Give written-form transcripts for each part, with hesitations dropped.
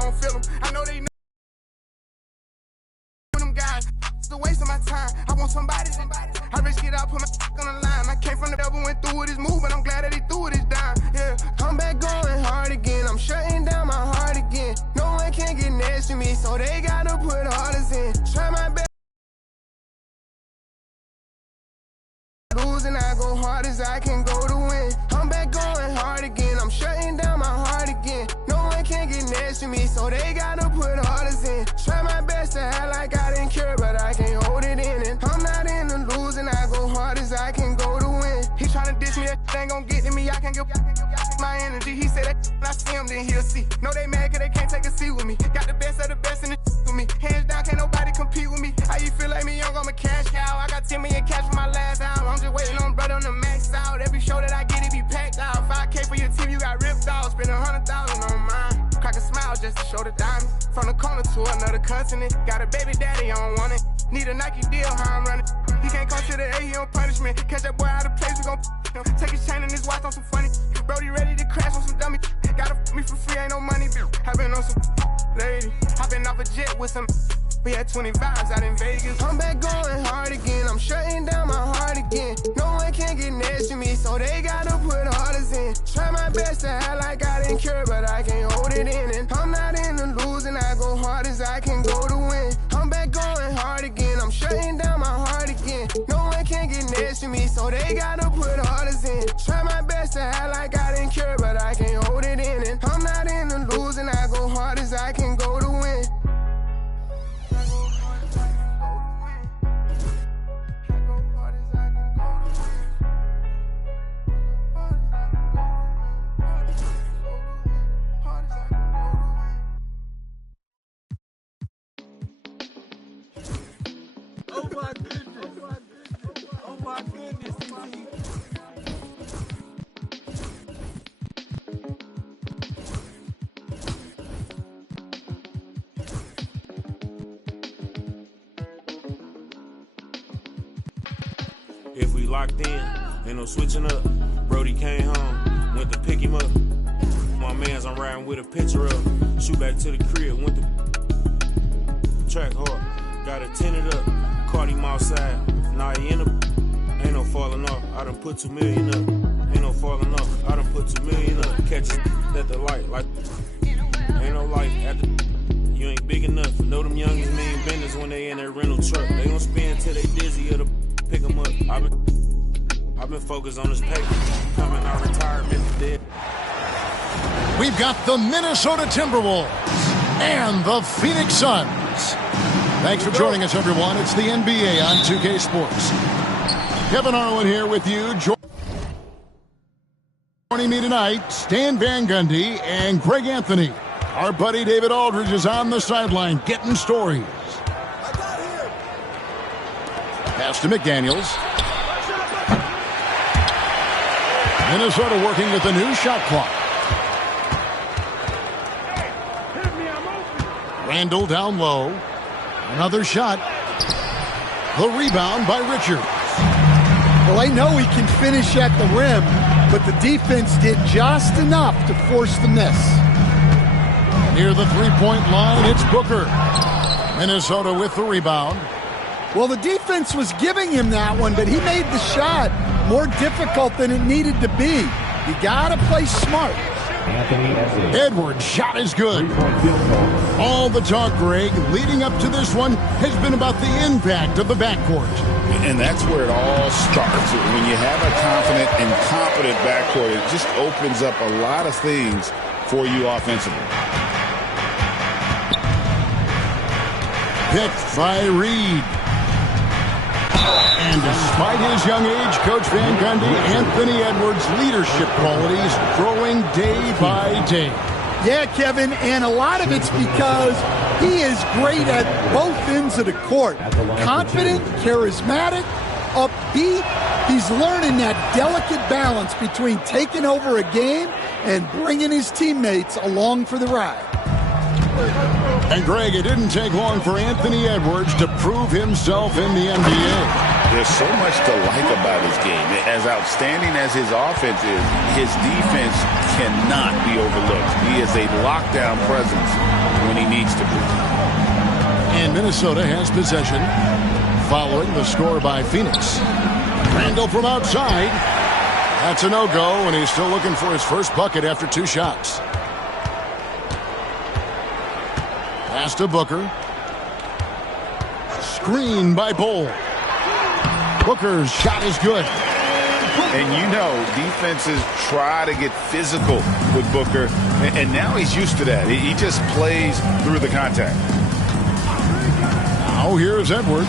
I don't feel them. I know they know them guys. It's a waste of my time. I want somebody. I risk it out, put my on the line. I came from the devil, went through with his move, but I'm glad that he threw it his dime. Yeah, I'm back going hard again. I'm shutting down my heart again. No one can get next to me, so they gotta put orders in. Try my best. Losing, I go hard as I can go to win. I'm back going hard again. I'm shutting down my heart again. No one can get next to me, so they gotta put orders in. Try my best to act like I didn't care, but I can't hold it in. And I'm not in the losing, I go hard as I can go to win. He tryna diss me, that ain't gon' get to me. I can't get my energy. He said that when I see him, then he'll see. No, they mad cause they can't take a seat with me. Got the best of the best in the with me. Hands down, can't nobody compete with me. How you feel like me young, I'm a cash cow. I got 10 million cash for my last album. I'm just waiting on brother on the max out. Every show that I get, it be packed out. 5K for your team, you got ripped off. Spend 100,000 on mine. Crack a smile just to show the diamonds. From the corner to another continent. Got a baby daddy, I don't want it. Need a Nike deal, how I'm running. He can't come to the A, he on punishment. Catch that boy out of place, we gon' him. Take his chain and his watch on some funny. Brody ready to crash on some dummy. Gotta me for free, ain't no money, bitch. I been on some lady. I been off a jet with some. We had 20 vibes out in Vegas. I'm back going hard again. I'm shutting down my heart again. No one can get next to me, so they gotta put orders in. Try my best to act like I didn't care, but I can't hold it in. And I'm not in the losing, I go hard as I can go to win. I'm back going hard again. I'm shutting down my heart again. No one can get next to me, so they gotta put orders in. Try my best to act like I didn't care, but I can't hold it in. And I'm not in the losing, I go hard as I can go to win. If we locked in, ain't no switching up. Brody came home, went to pick him up. My mans, I'm riding with a picture of. Shoot back to the crib, went to track hard. Got it tinted up, caught him outside. Now he in a, ain't no falling off. I done put 2 million up. Ain't no falling off. I done put 2 million up. Catch it at the light, like ain't no light at the. You ain't big enough. Know them youngins mean business when they in their rental truck. They gon' spin till they dizzy or the pick them up. I've been focused on this paper. Coming out retirement dead. We've got the Minnesota Timberwolves and the Phoenix Suns. Thanks for joining us, everyone. It's the NBA on 2K Sports. Kevin Harlan here with you. Joining me tonight, Stan Van Gundy and Greg Anthony. Our buddy David Aldridge is on the sideline getting stories. Pass to McDaniels. Minnesota working with a new shot clock. Randall down low. Another shot. The rebound by Richards. Well, I know he can finish at the rim, but the defense did just enough to force the miss. Near the three-point line, it's Booker. Minnesota with the rebound. Well, the defense was giving him that one, but he made the shot more difficult than it needed to be. You gotta play smart. Edwards' shot is good. All the talk, Greg, leading up to this one has been about the impact of the backcourt. And that's where it all starts. When you have a confident and competent backcourt, it just opens up a lot of things for you offensively. Picked by Reed. And despite his young age, Coach Van Gundy, Anthony Edwards' leadership qualities growing day by day. Yeah, Kevin, and a lot of it's because he is great at both ends of the court. Confident, charismatic, upbeat. He's learning that delicate balance between taking over a game and bringing his teammates along for the ride. And Greg, it didn't take long for Anthony Edwards to prove himself in the NBA. There's so much to like about his game. As outstanding as his offense is, his defense cannot be overlooked. He is a lockdown presence when he needs to be. And Minnesota has possession following the score by Phoenix. Randall from outside. That's a no-go, and he's still looking for his first bucket after 2 shots. Pass to Booker. Screen by Bol. Booker's shot is good. And you know, defenses try to get physical with Booker, and now he's used to that. He just plays through the contact. Now here's Edwards.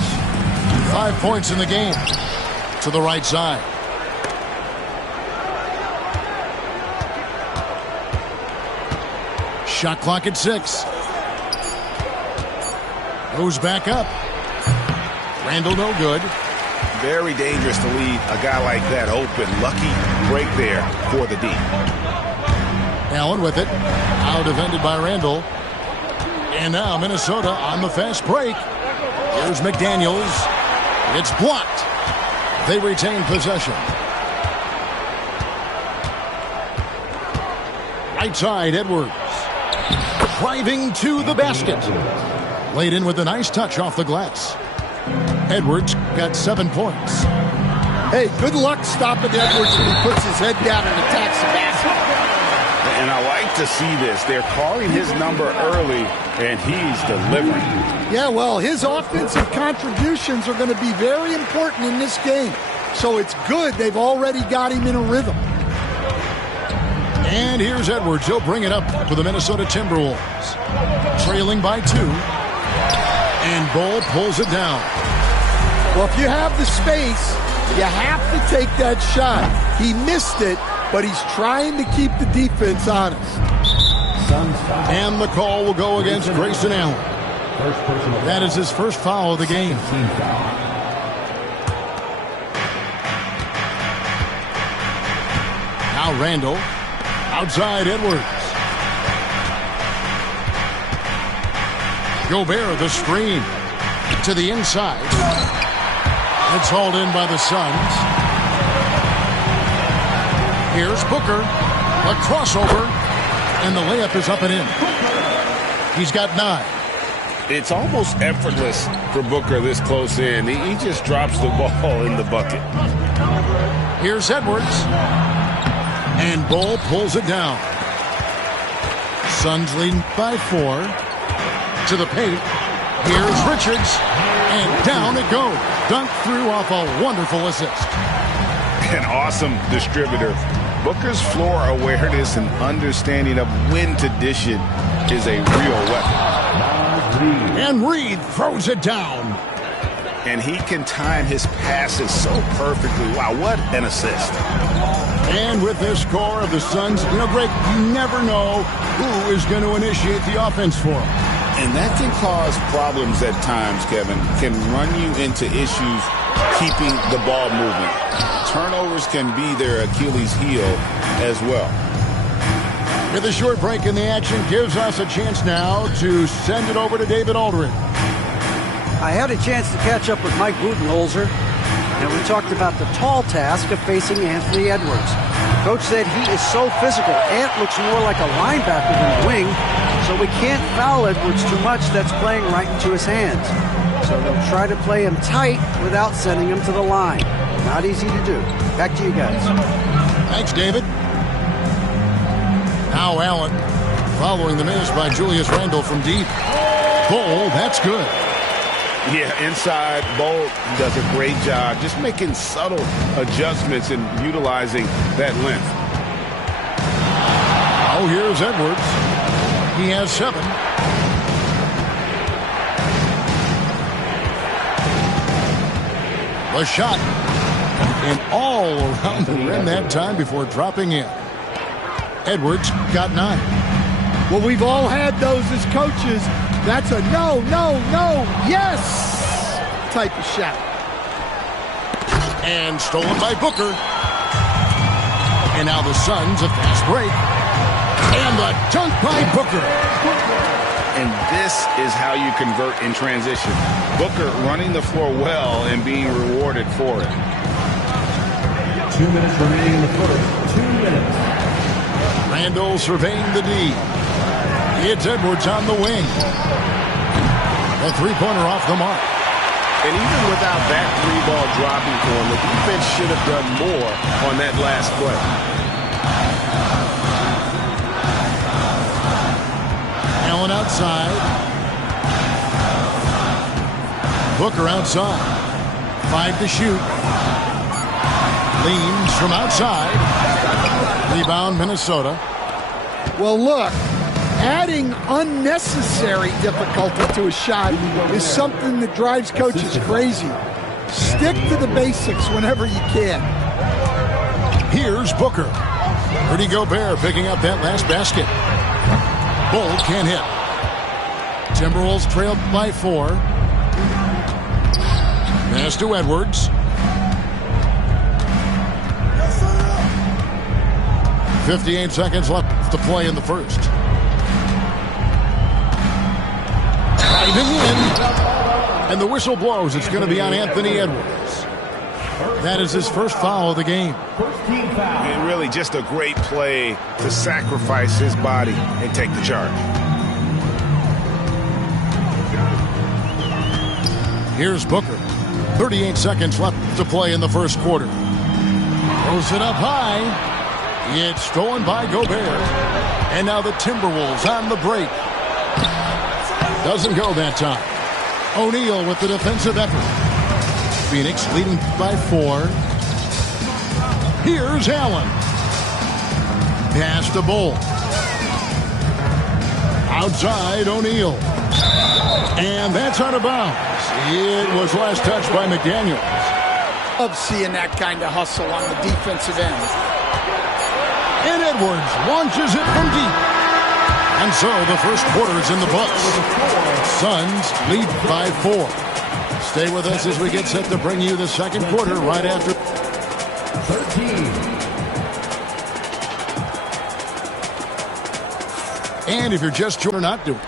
5 points in the game. To the right side. Shot clock at 6. Goes back up. Randall no good. Very dangerous to leave a guy like that open. Lucky break there for the D. Allen with it. Now defended by Randall. And now Minnesota on the fast break. Here's McDaniels. It's blocked. They retain possession. Right side, Edwards. Driving to the basket. Laid in with a nice touch off the glass. Edwards got 7 points. Hey, good luck stopping Edwards when he puts his head down and attacks the basket. And I like to see this. They're calling his number early, and he's delivering. Yeah, well, his offensive contributions are going to be very important in this game. So it's good they've already got him in a rhythm. And here's Edwards. He'll bring it up for the Minnesota Timberwolves. Trailing by 2. And Bol pulls it down. Well, if you have the space, you have to take that shot. He missed it, but he's trying to keep the defense honest. And the call will go against Grayson Allen. That is his first foul of the game. Now Randall. Outside Edwards. Gobert the screen. To the inside. It's hauled in by the Suns. Here's Booker. A crossover. And the layup is up and in. He's got 9. It's almost effortless for Booker this close in. He just drops the ball in the bucket. Here's Edwards. And Bol pulls it down. Suns leading by 4. To the paint. Here's Richards. And down it goes. Dunked through off a wonderful assist. An awesome distributor. Booker's floor awareness and understanding of when to dish it is a real weapon. And Reed throws it down. And he can time his passes so perfectly. Wow, what an assist. And with this score of the Suns, Greg, you never know who is going to initiate the offense for them. And that can cause problems at times, Kevin. Can run you into issues keeping the ball moving. Turnovers can be their Achilles heel as well. With a short break in the action gives us a chance now to send it over to David Aldridge. I had a chance to catch up with Mike Budenholzer, and we talked about the tall task of facing Anthony Edwards. Coach said he is so physical. Ant looks more like a linebacker than a wing, so we can't foul Edwards too much. That's playing right into his hands. So they'll try to play him tight without sending him to the line. Not easy to do. Back to you guys. Thanks, David. Now Allen, following the miss by Julius Randle from deep. Bol, that's good. Yeah, inside, Bol does a great job just making subtle adjustments and utilizing that length. Oh, here's Edwards. He has 7. The shot. And all around the rim that time before dropping in. Edwards got 9. Well, we've all had those as coaches. That's a no, yes type of shot. And stolen by Booker. And now the Suns, a fast break. And the dunk by Booker. And this is how you convert in transition. Booker running the floor well and being rewarded for it. 2 minutes remaining in the first. 2 minutes. Randall surveying the D. It's Edwards on the wing. A three-pointer off the mark. And even without that three-ball dropping for him, the defense should have done more on that last play. Allen outside. Booker outside. 5 to shoot. Leans from outside. Rebound, Minnesota. Well, look, adding unnecessary difficulty to a shot is something that drives coaches crazy. Stick to the basics whenever you can. Here's Booker. Rudy Gobert picking up that last basket. Bull can't hit. Timberwolves trailed by 4. Pass to Edwards. 58 seconds left to play in the first. Driving in. And the whistle blows. It's going to be on Anthony Edwards. That is his first foul of the game. And really just a great play to sacrifice his body and take the charge. Here's Booker. 38 seconds left to play in the first quarter. Throws it up high. It's stolen by Gobert. And now the Timberwolves on the break. Doesn't go that time. O'Neal with the defensive effort. Phoenix leading by 4. Here's Allen. Pass to Bull. Outside O'Neal. And that's out of bounds. It was last touched by McDaniels. Love seeing that kind of hustle on the defensive end. And Edwards launches it from deep. And so the first quarter is in the books. Suns lead by 4. Stay with us as we get set to bring you the second quarter right after. 13. And if you're just joining, not doing.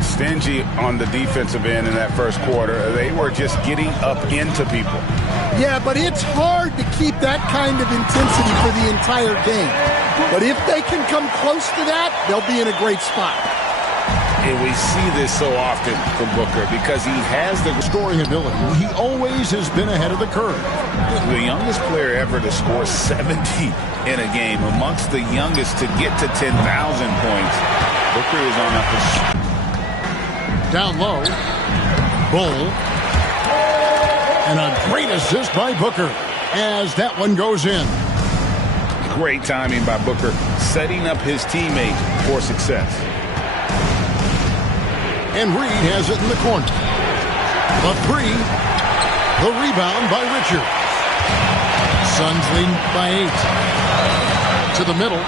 Stingy on the defensive end in that first quarter. They were just getting up into people. Yeah, but it's hard to keep that kind of intensity for the entire game. But if they can come close to that, they'll be in a great spot. And we see this so often from Booker because he has the scoring ability. He always has been ahead of the curve. The youngest player ever to score 70 in a game, amongst the youngest to get to 10,000 points. Booker is on up. Down low. Bull. And a great assist by Booker as that one goes in. Great timing by Booker, setting up his teammate for success. And Reed has it in the corner. The 3. The rebound by Richard. Suns lead by 8. To the middle.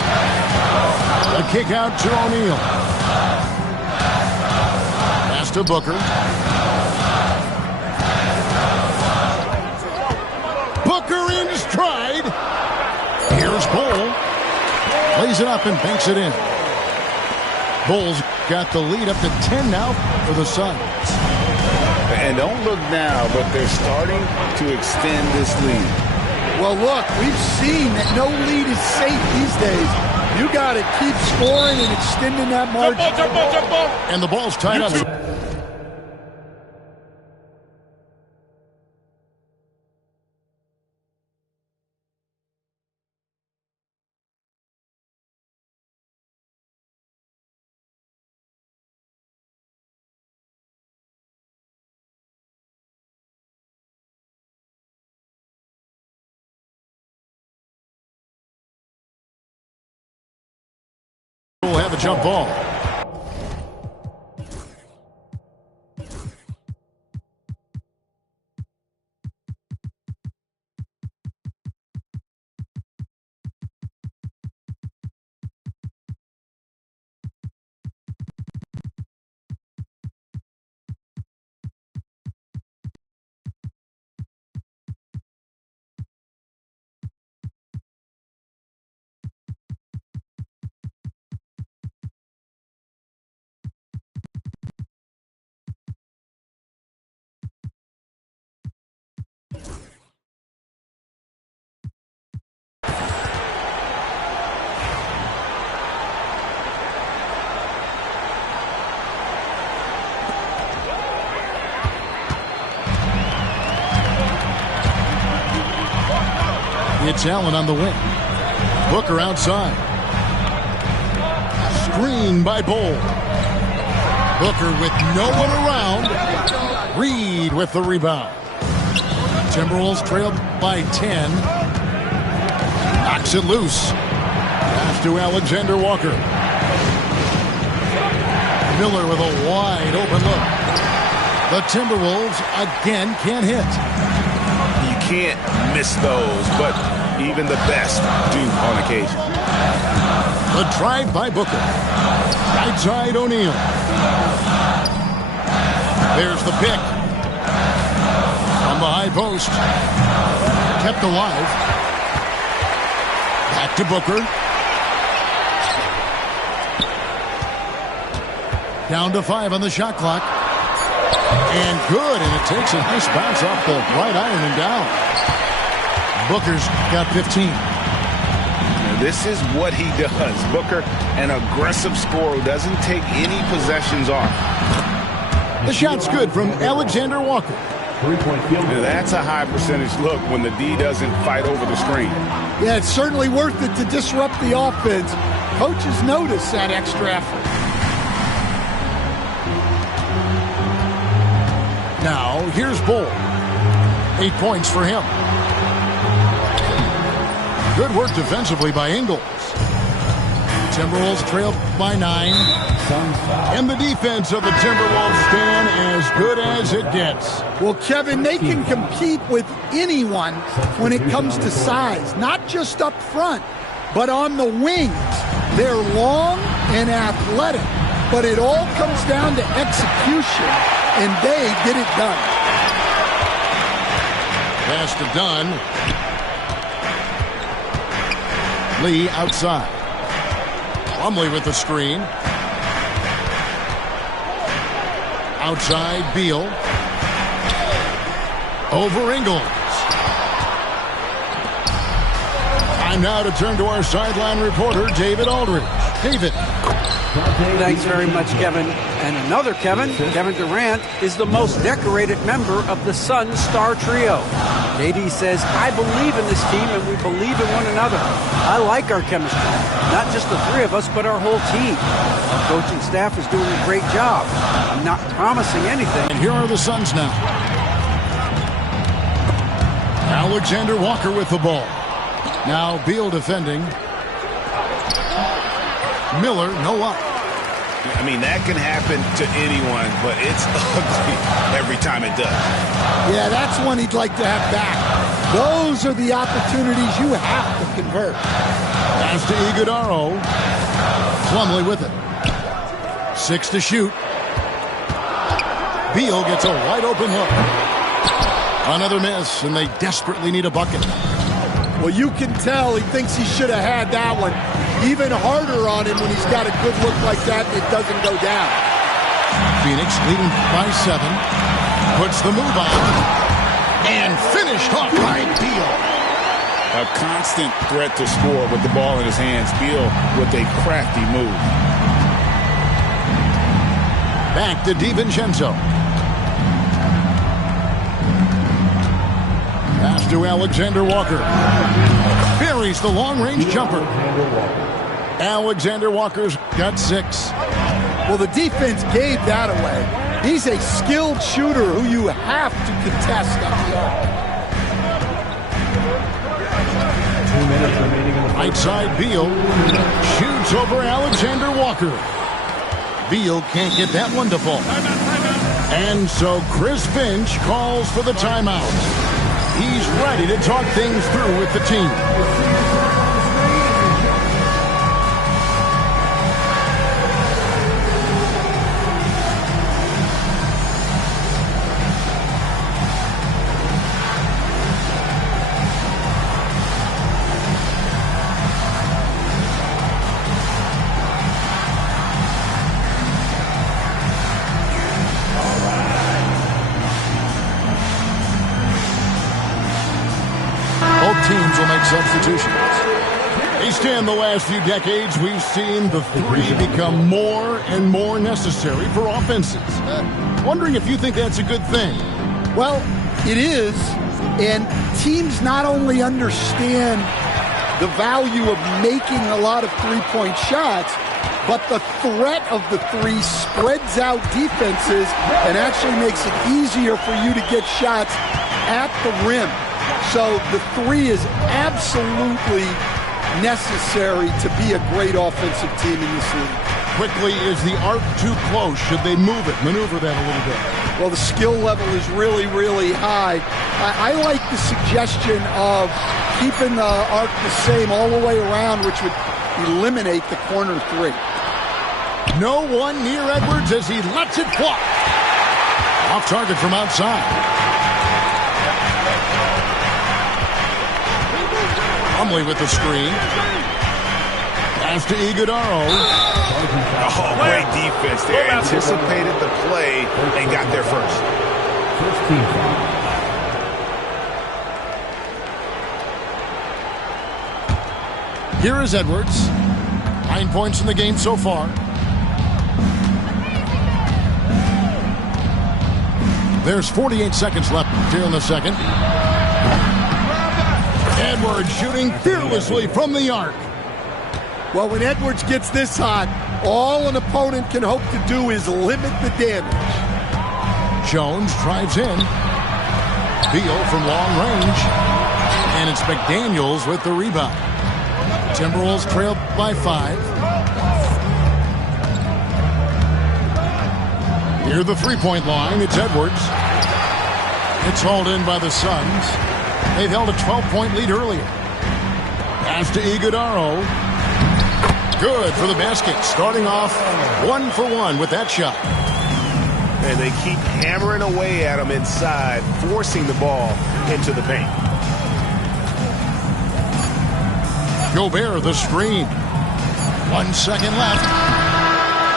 A kick out to O'Neal. Pass to Booker. Booker in stride. Here's Bull. Lays it up and banks it in. Bulls got the lead up to 10 now for the Suns. And don't look now, but they're starting to extend this lead. Well, look, we've seen that no lead is safe these days. You got to keep scoring and extending that margin. And the ball's tied up. We'll have a jump ball. It's Allen on the wing. Booker outside. Screen by Bull. Booker with no one around. Reed with the rebound. Timberwolves trail by 10. Knocks it loose. Pass to Alexander Walker. Miller with a wide open look. The Timberwolves again can't hit. You can't miss those, but even the best do on occasion. The drive by Booker. Right side O'Neal. There's the pick. From the high post. Kept alive. Back to Booker. Down to 5 on the shot clock. And good, and it takes a nice bounce off the right iron and down. Booker's got 15. This is what he does. Booker, an aggressive scorer who doesn't take any possessions off. The shot's good from Alexander Walker. 3-point field goal. That's a high percentage look when the D doesn't fight over the screen. Yeah, it's certainly worth it to disrupt the offense. Coaches notice that extra effort. Now, here's Bull. 8 points for him. Good work defensively by Ingles. Timberwolves trail by 9. And the defense of the Timberwolves stand as good as it gets. Well, Kevin, they can compete with anyone when it comes to size, not just up front, but on the wings. They're long and athletic, but it all comes down to execution, and they get it done. Pass to Dunn. Lee outside. Plumlee with the screen. Outside, Beal. Over Ingles. Time now to turn to our sideline reporter, David Aldridge. David. Thanks very much, Kevin. And another Kevin, Kevin Durant, is the most decorated member of the Suns star trio. KD says, I believe in this team and we believe in one another. I like our chemistry. Not just the three of us, but our whole team. Our coaching staff is doing a great job. I'm not promising anything. And here are the Suns now. Alexander Walker with the ball. Now Beal defending. Miller, no up. I mean, that can happen to anyone, but it's ugly every time it does. Yeah, that's one he'd like to have back. Those are the opportunities you have to convert. Pass to Iguodaro. Plumlee with it. 6 to shoot. Beal gets a wide open look. Another miss, and they desperately need a bucket. Well, you can tell he thinks he should have had that one. Even harder on him when he's got a good look like that, it doesn't go down. Phoenix leading by 7. Puts the move on. And finished off by Beal. A constant threat to score with the ball in his hands. Beal with a crafty move. Back to DiVincenzo. Pass to Alexander Walker. Buries the long-range jumper. Alexander Walker's got 6. Well, the defense gave that away. He's a skilled shooter who you have to contest at the arc. 2 minutes remaining in the Right side, Beal shoots over Alexander Walker. Beal can't get that one to fall. And so Chris Finch calls for the timeout. He's ready to talk things through with the team. Teams will make substitutions. Each in the last few decades, we've seen the 3 become more and more necessary for offenses. Wondering if you think that's a good thing. Well, it is, And teams not only understand the value of making a lot of three-point shots, but the threat of the three spreads out defenses and actually makes it easier for you to get shots at the rim. So the three is absolutely necessary to be a great offensive team in this league. Quickly, is the arc too close? Should they move it, maneuver that a little bit? Well, the skill level is really, really high. I like the suggestion of keeping the arc the same all the way around, which would eliminate the corner three. No one near Edwards as he lets it fly. Off target from outside. Plumlee with the screen. Pass to Iguodaro. Oh, great defense there. Anticipated the play and got there first. First team foul. Here is Edwards. 9 points in the game so far. There's 48 seconds left here in the second. Edwards shooting fearlessly from the arc. Well, when Edwards gets this hot, all an opponent can hope to do is limit the damage. Jones drives in. Beal from long range. And it's McDaniels with the rebound. Timberwolves trail by 5. Near the three-point line, it's Edwards. It's hauled in by the Suns. They've held a 12-point lead earlier. Pass to Iguodaro. Good for the basket. Starting off 1 for 1 with that shot. And they keep hammering away at him inside, forcing the ball into the paint. Gobert the screen. 1 second left.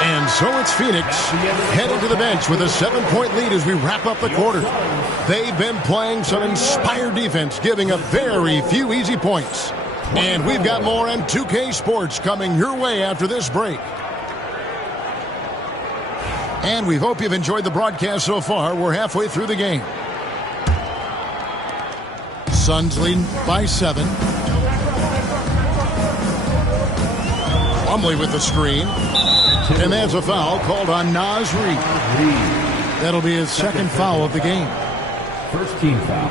And so it's Phoenix headed to the bench with a 7-point lead as we wrap up the quarter. They've been playing some inspired defense, giving up very few easy points. And we've got more M2K Sports coming your way after this break. And we hope you've enjoyed the broadcast so far. We're halfway through the game. Suns leading by 7. Plumlee with the screen. And there's a foul called on Naz Reid. That'll be his second foul of the game. First team foul.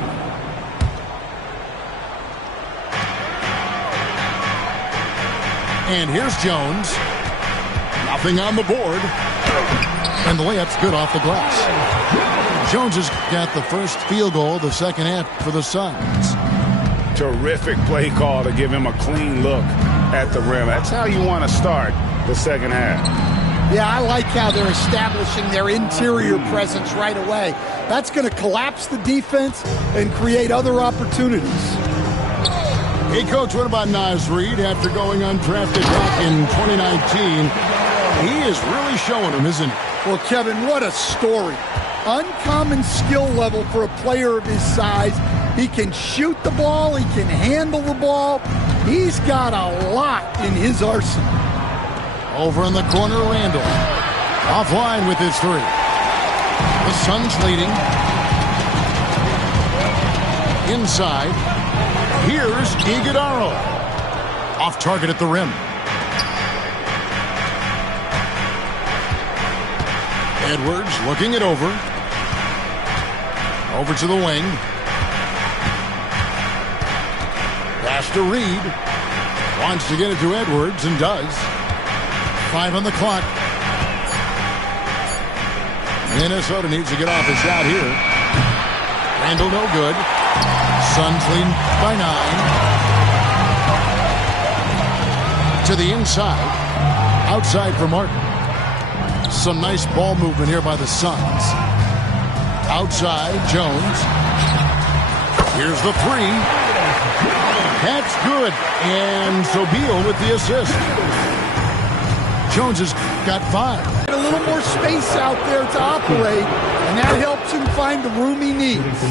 And here's Jones. Nothing on the board. And the layup's good off the glass. Jones has got the first field goal of the second half for the Suns. Terrific play call to give him a clean look at the rim. That's how you want to start the second half. Yeah, I like how they're establishing their interior presence right away. That's going to collapse the defense and create other opportunities. Hey, Coach, what about Naz Reid after going undrafted back in 2019? He is really showing him, isn't he? Well, Kevin, what a story. Uncommon skill level for a player of his size. He can shoot the ball. He can handle the ball. He's got a lot in his arsenal. Over in the corner, Randall. Offline with his 3. The Suns leading. Inside. Here's Iguodaro. Off target at the rim. Edwards looking it over. Over to the wing. Pass to Reid. Wants to get it to Edwards and does. 5 on the clock. Minnesota needs to get off a shot here. Randall no good. Suns lead by 9. To the inside. Outside for Martin. Some nice ball movement here by the Suns. Outside, Jones. Here's the 3. That's good. And so Beal with the assist. Jones has got 5. A little more space out there to operate, and that helps him find the room he needs.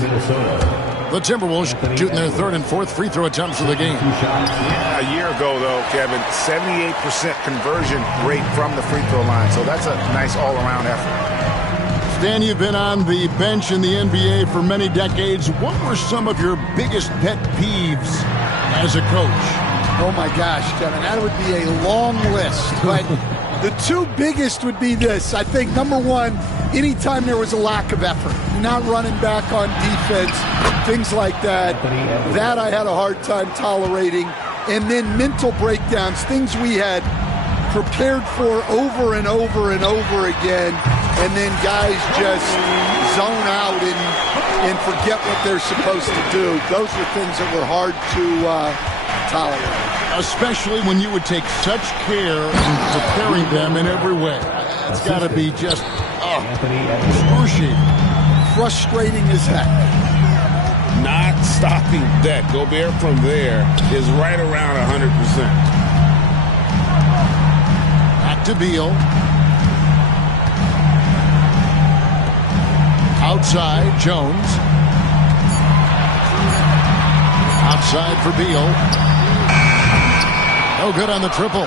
The Timberwolves shooting their 3rd and 4th free throw attempts of the game. Yeah, a year ago, though, Kevin, 78% conversion rate from the free throw line. So that's a nice all-around effort. Stan, you've been on the bench in the NBA for many decades. What were some of your biggest pet peeves as a coach? Oh, my gosh, Kevin, that would be a long list. But the two biggest would be this. I think, number one, anytime there was a lack of effort, not running back on defense, things like that, that I had a hard time tolerating. And then mental breakdowns, things we had prepared for over and over and over again, and then guys just zone out and forget what they're supposed to do. Those were things that were hard to tolerate. Especially when you would take such care in preparing them in every way. It's got to be just excruciating. Frustrating as heck. Not stopping that. Gobert from there is right around 100%. Back to Beal. Outside, Jones. Outside for Beal. No good on the triple.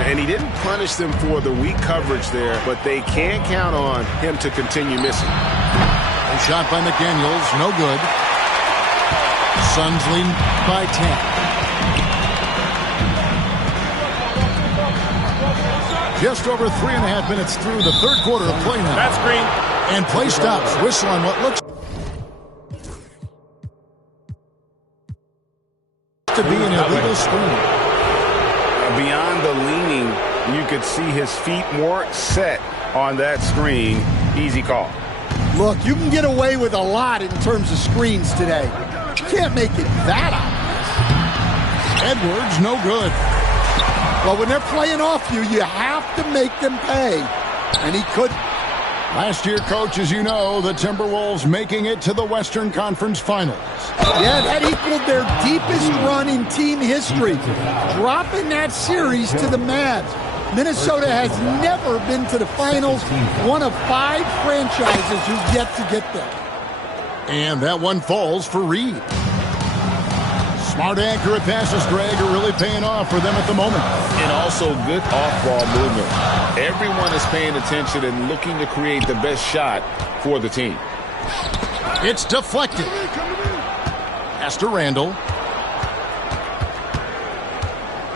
And he didn't punish them for the weak coverage there, but they can't count on him to continue missing. A shot by McDaniels, no good. Suns lead by 10. Just over 3.5 minutes through the third quarter of play now. That's green. And play stops. Whistle on what looks to be an illegal screen. Beyond the leaning, you could see his feet more set on that screen. Easy call. Look, you can get away with a lot in terms of screens today. You can't make it that obvious. Edwards, no good. Well, when they're playing off you, you have to make them pay. And he couldn't. Last year, Coach, as you know, the Timberwolves making it to the Western Conference Finals. Yeah, that equaled their deepest run in team history, dropping that series to the Mavs. Minnesota has never been to the finals, one of 5 franchises who've yet to get there. And that one falls for Reed. Smart, accurate passes, Greg, are really paying off for them at the moment. And also good off-ball movement. Everyone is paying attention and looking to create the best shot for the team. It's deflected. Pass to Randall.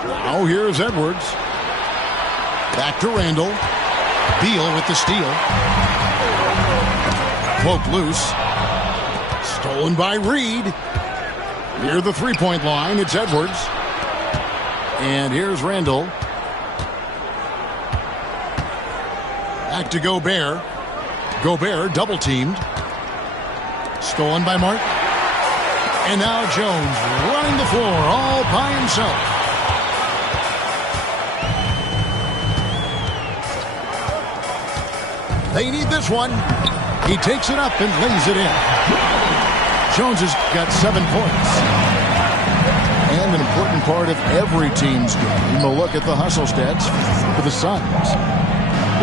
Now here's Edwards. Back to Randall. Beal with the steal. Poke loose. Stolen by Reed. Near the three-point line, it's Edwards. And here's Randall. Back to Gobert. Gobert double-teamed. Stolen by Martin. And now Jones running the floor all by himself. They need this one. He takes it up and lays it in. Jones has got 7 points. And an important part of every team's game. We'll look at the hustle stats for the Suns.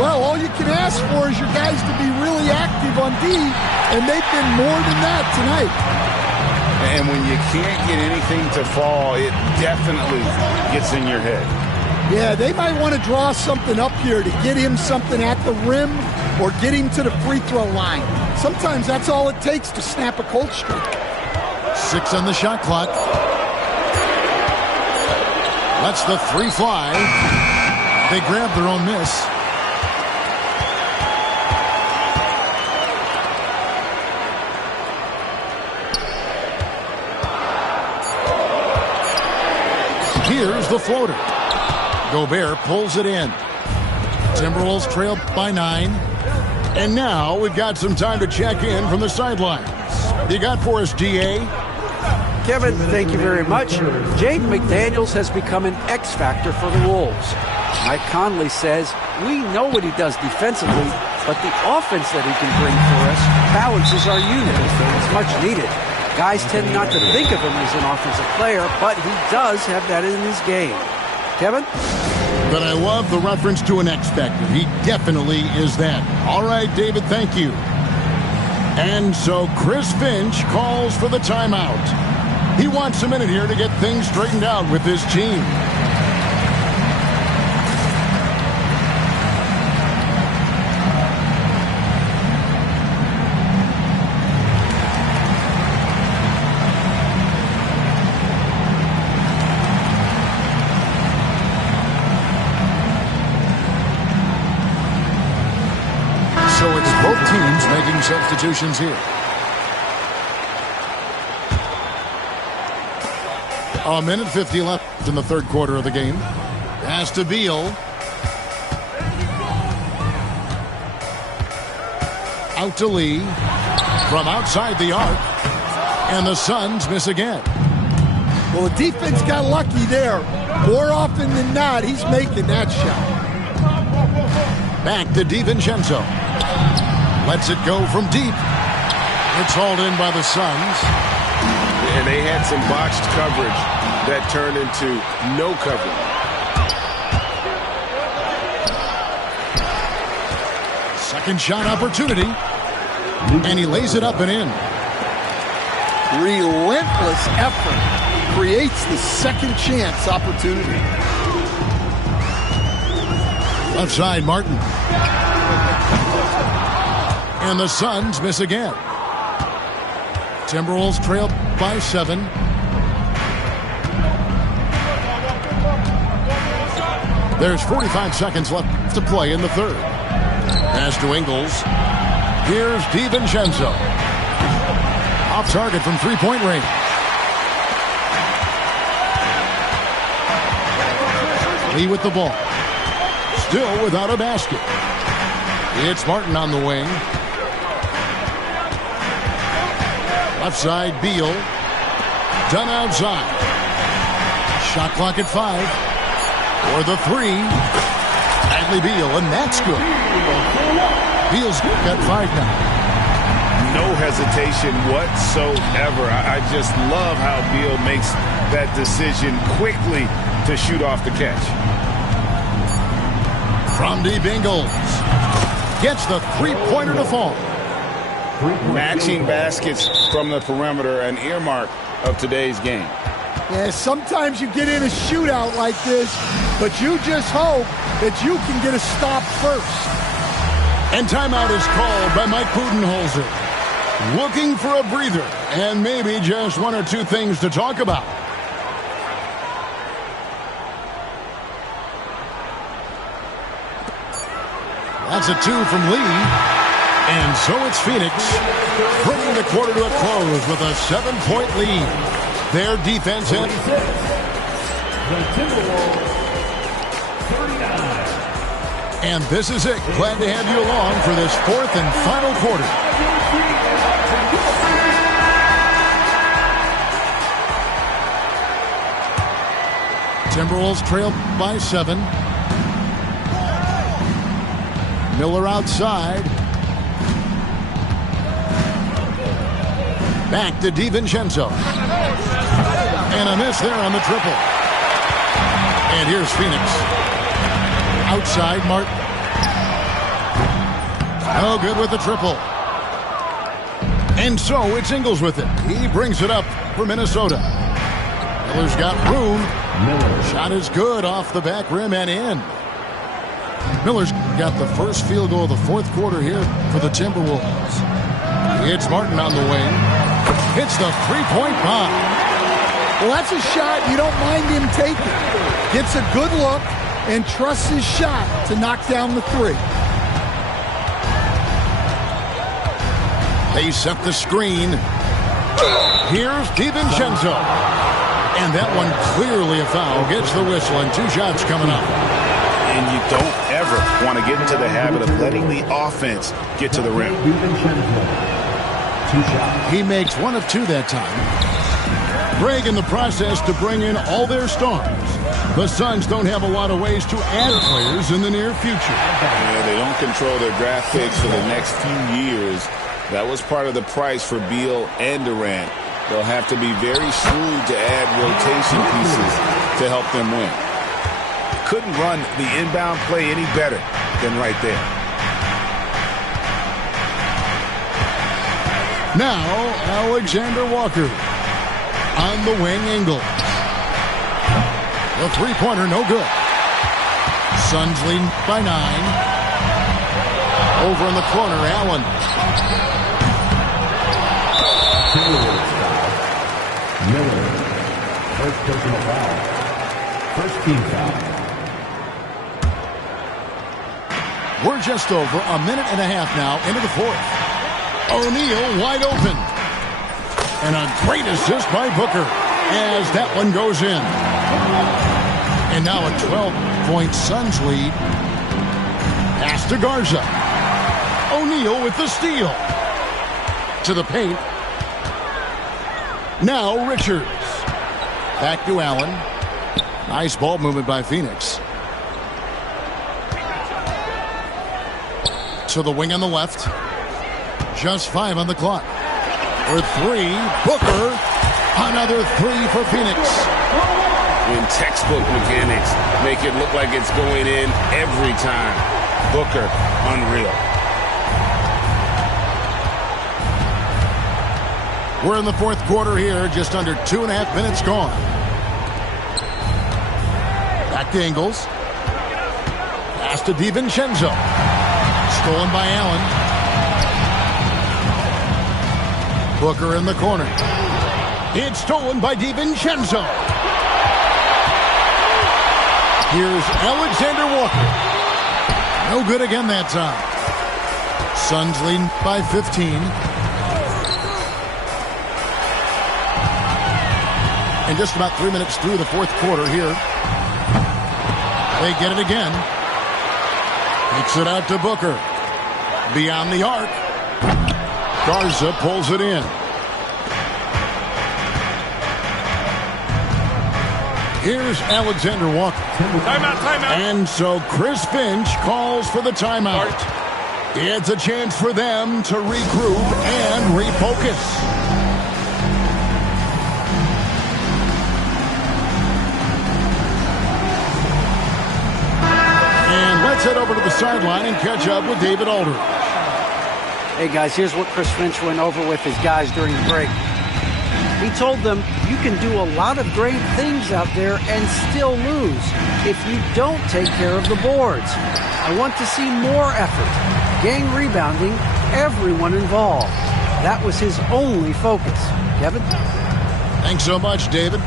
Well, all you can ask for is your guys to be really active on D, and they've been more than that tonight. And when you can't get anything to fall, it definitely gets in your head. Yeah, they might want to draw something up here to get him something at the rim or get him to the free throw line. Sometimes that's all it takes to snap a cold streak. 6 on the shot clock. Lets the 3 fly. They grab their own miss. Here's the floater. Gobert pulls it in. Timberwolves trail by 9. And now we've got some time to check in from the sidelines. You got for us, DA? Kevin, thank you very much. Jake McDaniels has become an X factor for the Wolves. Mike Conley says, we know what he does defensively, but the offense that he can bring for us balances our unit. It's much needed. Guys tend not to think of him as an offensive player, but he does have that in his game. Kevin? But I love the reference to an X factor. He definitely is that. All right, David, thank you. And so Chris Finch calls for the timeout. He wants a minute here to get things straightened out with his team. substitutions here. A minute 50 left in the third quarter of the game. Pass to Beal. Out to Lee. From outside the arc. And the Suns miss again. Well, the defense got lucky there. More often than not, he's making that shot. Back to DiVincenzo. Lets it go from deep. It's hauled in by the Suns. And they had some botched coverage that turned into no coverage. Second shot opportunity. And he lays it up and in. Relentless effort creates the second chance opportunity. Left side, Martin. And the Suns miss again. Timberwolves trail by 7. There's 45 seconds left to play in the third. Pass to Ingles. Here's DiVincenzo. Off target from three-point range. Lee with the ball. Still without a basket. It's Martin on the wing. Left side, Beal. Done outside. Shot clock at 5. For the 3. Bradley Beal, and that's good. Beal's got 5 now. No hesitation whatsoever. I just love how Beal makes that decision quickly to shoot off the catch. From deep, Ingles gets the three-pointer to fall. Matching baskets from the perimeter, an earmark of today's game. Yeah, sometimes you get in a shootout like this, but you just hope that you can get a stop first. And timeout is called by Mike Budenholzer. Looking for a breather and maybe just one or two things to talk about. That's a 2 from Lee. And so it's Phoenix bringing the quarter to a close with a 7-point lead. Their defense in. And this is it. Glad to have you along for this fourth and final quarter. Timberwolves trail by 7. Miller outside. Back to DiVincenzo. And a miss there on the triple. And here's Phoenix. Outside, Martin. No good with the triple. And so it's Ingles with it. He brings it up for Minnesota. Miller's got room. Shot is good off the back rim and in. Miller's got the first field goal of the fourth quarter here for the Timberwolves. It's Martin on the wing. Hits the three-point bomb. Well, that's a shot you don't mind him taking. Gets a good look and trusts his shot to knock down the 3. They set the screen. Here's DiVincenzo. And that one clearly a foul. Gets the whistle and 2 shots coming up. And you don't ever want to get into the habit of letting the offense get to the rim. He makes 1 of 2 that time. Greg in the process to bring in all their stars. The Suns don't have a lot of ways to add players in the near future. Yeah, they don't control their draft picks for the next few years. That was part of the price for Beal and Durant. They'll have to be very shrewd to add rotation pieces to help them win. Couldn't run the inbound play any better than right there. Now, Alexander Walker. On the wing, Ingles. The three-pointer, no good. Suns lead by 9. Over in the corner, Allen. Miller. First personal foul. First team foul. We're just over a minute and a half now into the fourth. O'Neal wide open. And a great assist by Booker as that one goes in. And now a 12-point Suns lead. Pass to Garza. O'Neal with the steal. To the paint. Now Richards. Back to Allen. Nice ball movement by Phoenix. To the wing on the left. Just 5 on the clock. For 3, Booker. Another 3 for Phoenix. When textbook mechanics make it look like it's going in every time. Booker, unreal. We're in the fourth quarter here, just under 2.5 minutes gone. Back to Ingles. Pass to DiVincenzo. Stolen by Allen. Booker in the corner. It's stolen by DiVincenzo. Here's Alexander Walker. No good again that time. Suns lead by 15. And just about 3 minutes through the fourth quarter here. They get it again. Kicks it out to Booker. Beyond the arc. Garza pulls it in. Here's Alexander Walker. Timeout. And so Chris Finch calls for the timeout. It's a chance for them to regroup and refocus. And let's head over to the sideline and catch up with David Aldridge. Hey, guys, here's what Chris Finch went over with his guys during the break. He told them, you can do a lot of great things out there and still lose if you don't take care of the boards. I want to see more effort, gang rebounding, everyone involved. That was his only focus. Kevin? Thanks so much, David.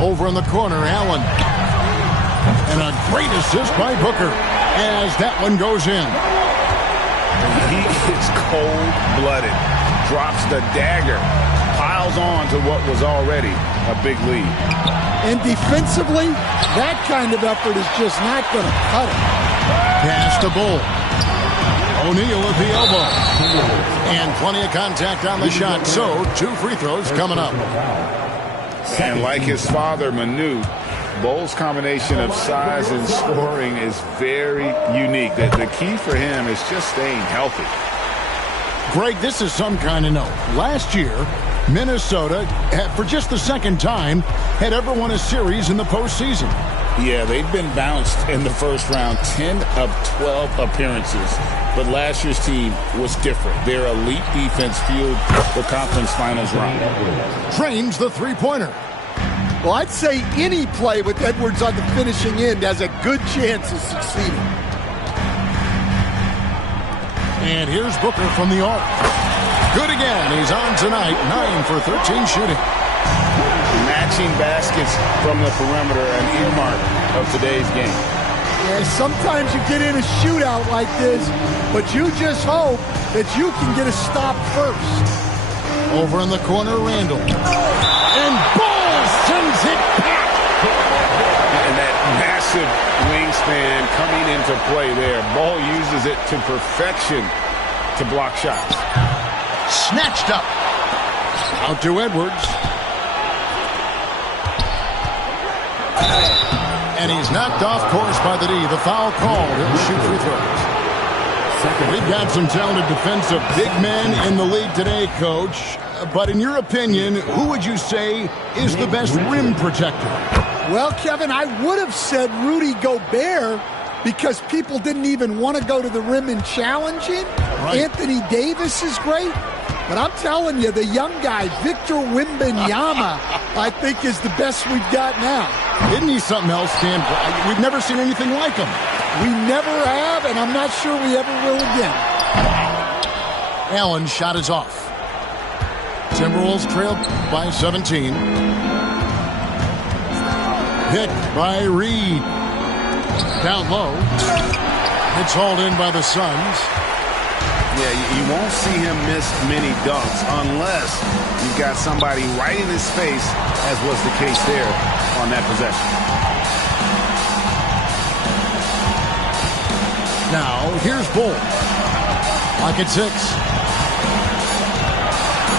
Over in the corner, Allen. And a great assist by Booker as that one goes in. He is cold-blooded, drops the dagger, piles on to what was already a big lead. And defensively, that kind of effort is just not going to cut it. Pass to Bull. O'Neal at the elbow. And plenty of contact on the shot, so 2 free throws coming up. And like his father, Manu, Bull's combination of size and scoring is very unique. The key for him is just staying healthy. Greg, this is some kind of note. Last year, Minnesota, for just the second time, had ever won a series in the postseason. Yeah, they've been bounced in the first round, 10 of 12 appearances. But last year's team was different. Their elite defense fueled the conference finals run. Trains the three-pointer. Well, I'd say any play with Edwards on the finishing end has a good chance of succeeding. And here's Booker from the arc. Good again. He's on tonight, 9 for 13 shooting. Matching baskets from the perimeter, an earmark of today's game. Yeah, sometimes you get in a shootout like this, but you just hope that you can get a stop first. Over in the corner, Randall. And Ball sends it back. And that massive wingspan coming into play there. Ball uses it to perfection to block shots. Snatched up. Out to Edwards. And he's knocked off course by the D. The foul called. He'll shoot free throws. We've got some talented defensive big men in the league today, Coach. But in your opinion, who would you say is the best rim protector? Well, Kevin, I would have said Rudy Gobert because people didn't even want to go to the rim and challenge him. Right. Anthony Davis is great. But I'm telling you, the young guy, Victor Wembanyama, I think is the best we've got now. Isn't he something else, Dan? We've never seen anything like him. We never have, and I'm not sure we ever will again. Allen's shot is off. Timberwolves trail by 17. Picked by Reed. Down low. It's hauled in by the Suns. Yeah, you won't see him miss many dunks unless you've got somebody right in his face, as was the case there on that possession. Now, here's Bull. Lock at 6.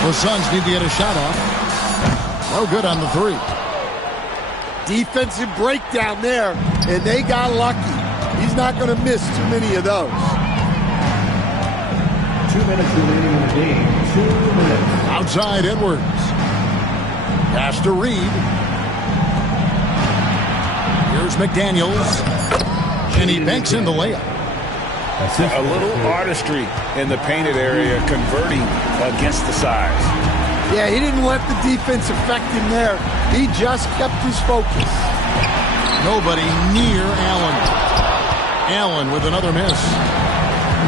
The Suns need to get a shot off. No good on the 3. Defensive breakdown there, and they got lucky. He's not going to miss too many of those. 2 minutes remaining in the game. 2 minutes. Outside Edwards. Pass to Reed. Here's McDaniels. And he banks in the layup. A little artistry in the painted area, converting against the size. Yeah, he didn't let the defense affect him there. He just kept his focus. Nobody near Allen. Allen with another miss.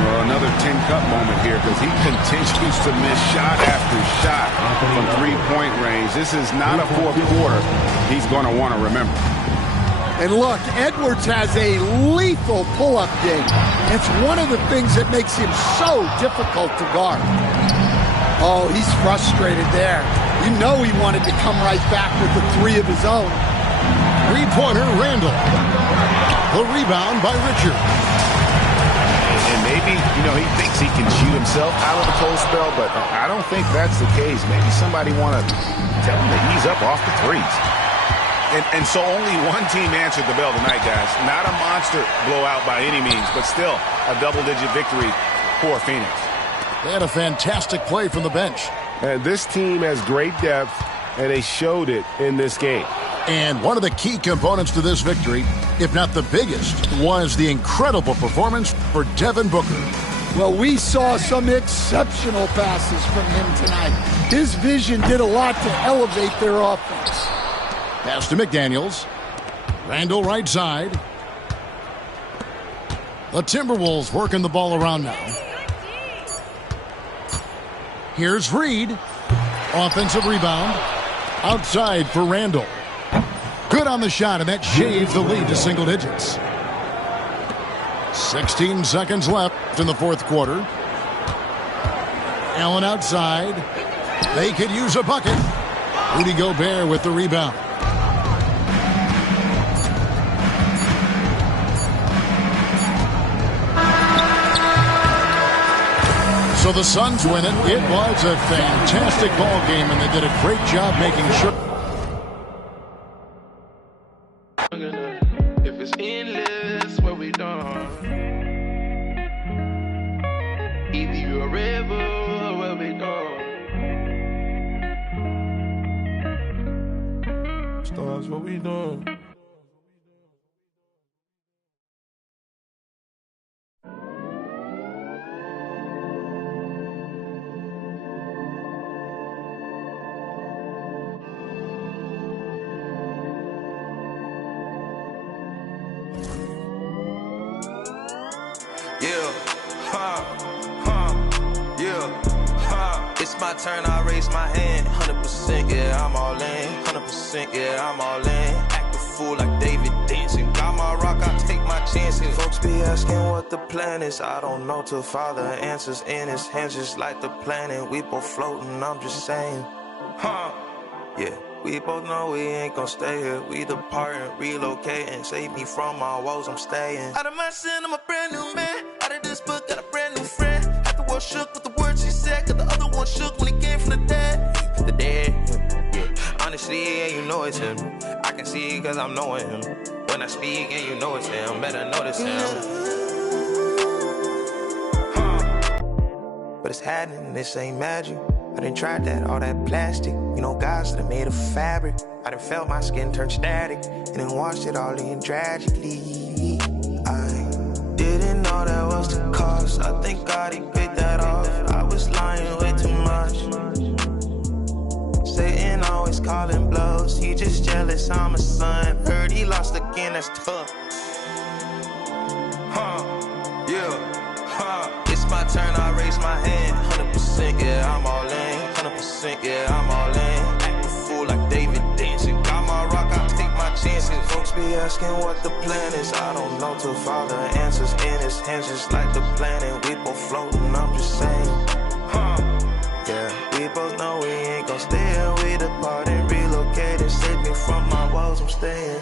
Well, another tin cup moment here because he continues to miss shot after shot from three-point range. This is not a fourth quarter he's going to want to remember. And look, Edwards has a lethal pull-up game. It's one of the things that makes him so difficult to guard. Oh, he's frustrated there. You know he wanted to come right back with the 3 of his own. Three-pointer, Randall. The rebound by Richard. And maybe, he thinks he can shoot himself out of the cold spell, but I don't think that's the case. Maybe somebody want to tell him to ease up off the threes. And so only one team answered the bell tonight, guys. Not a monster blowout by any means, but still a double-digit victory for Phoenix. They had a fantastic play from the bench. And this team has great depth, and they showed it in this game. And one of the key components to this victory, if not the biggest, was the incredible performance for Devin Booker. Well, we saw some exceptional passes from him tonight. His vision did a lot to elevate their offense. Pass to McDaniels. Randall right side. The Timberwolves working the ball around now. Here's Reed. Offensive rebound. Outside for Randall. Good on the shot, and that shaves the lead to single digits. 16 seconds left in the fourth quarter. Allen outside. They could use a bucket. Rudy Gobert with the rebound. So the Suns win it. It was a fantastic ball game, and they did a great job making sure. If it's endless, what we done? Either you a rebel or what we done? Stars, what we done? It's my turn, I raise my hand. 100%, yeah, I'm all in. 100%, yeah, I'm all in. Act a fool like David dancing. Got my rock, I take my chances. Folks be asking what the plan is. I don't know till Father answers in his hands, just like the planet. We both floating, I'm just saying. Yeah. We both know we ain't gon' stay here. We depart and relocate and save me from my woes, I'm staying. Out of my sin, I'm a brand new man. Out of this book, got a brand new friend. Half the world shook with the words he said, got the other one shook when he came from the dead. The dead, yeah. Honestly, yeah, you know it's him. I can see it cause I'm knowing him. When I speak and you know it's him, better notice him. But it's happening, this ain't magic. I done tried that, all that plastic. You know, guys that are made of fabric. I done felt my skin turn static and then washed it all in tragically. I didn't know that was the cost. I think God, he paid that off. I was lying way too much. Satan always calling blows. He just jealous, I'm a son. Heard he lost again, that's tough. It's my turn, I raise my hand. 100%, yeah, I'm all in. 100%, yeah, I'm all in. Act a fool like David dancing. Got my rock, I take my chances. Folks be asking what the plan is. I don't know till Father answers in his hands, just like the planet. We both floating, I'm just saying. Yeah, we both know we ain't gon' stay here. We departed, relocated, save me from my woes, I'm staying.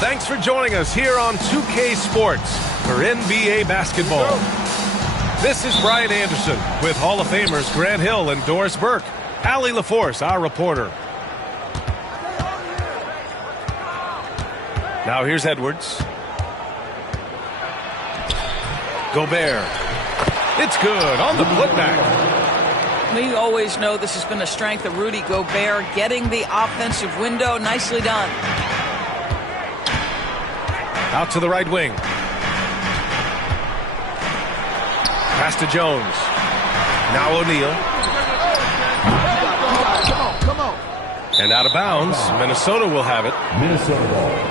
Thanks for joining us here on 2K Sports for NBA basketball. This is Brian Anderson with Hall of Famers Grant Hill and Doris Burke. Allie LaForce, our reporter. Now here's Edwards. Gobert. It's good on the putback. We always know this has been a strength of Rudy Gobert, getting the offensive window. Nicely done. Out to the right wing. Pass to Jones. Now O'Neal. Come on. And out of bounds. Minnesota will have it. Minnesota ball.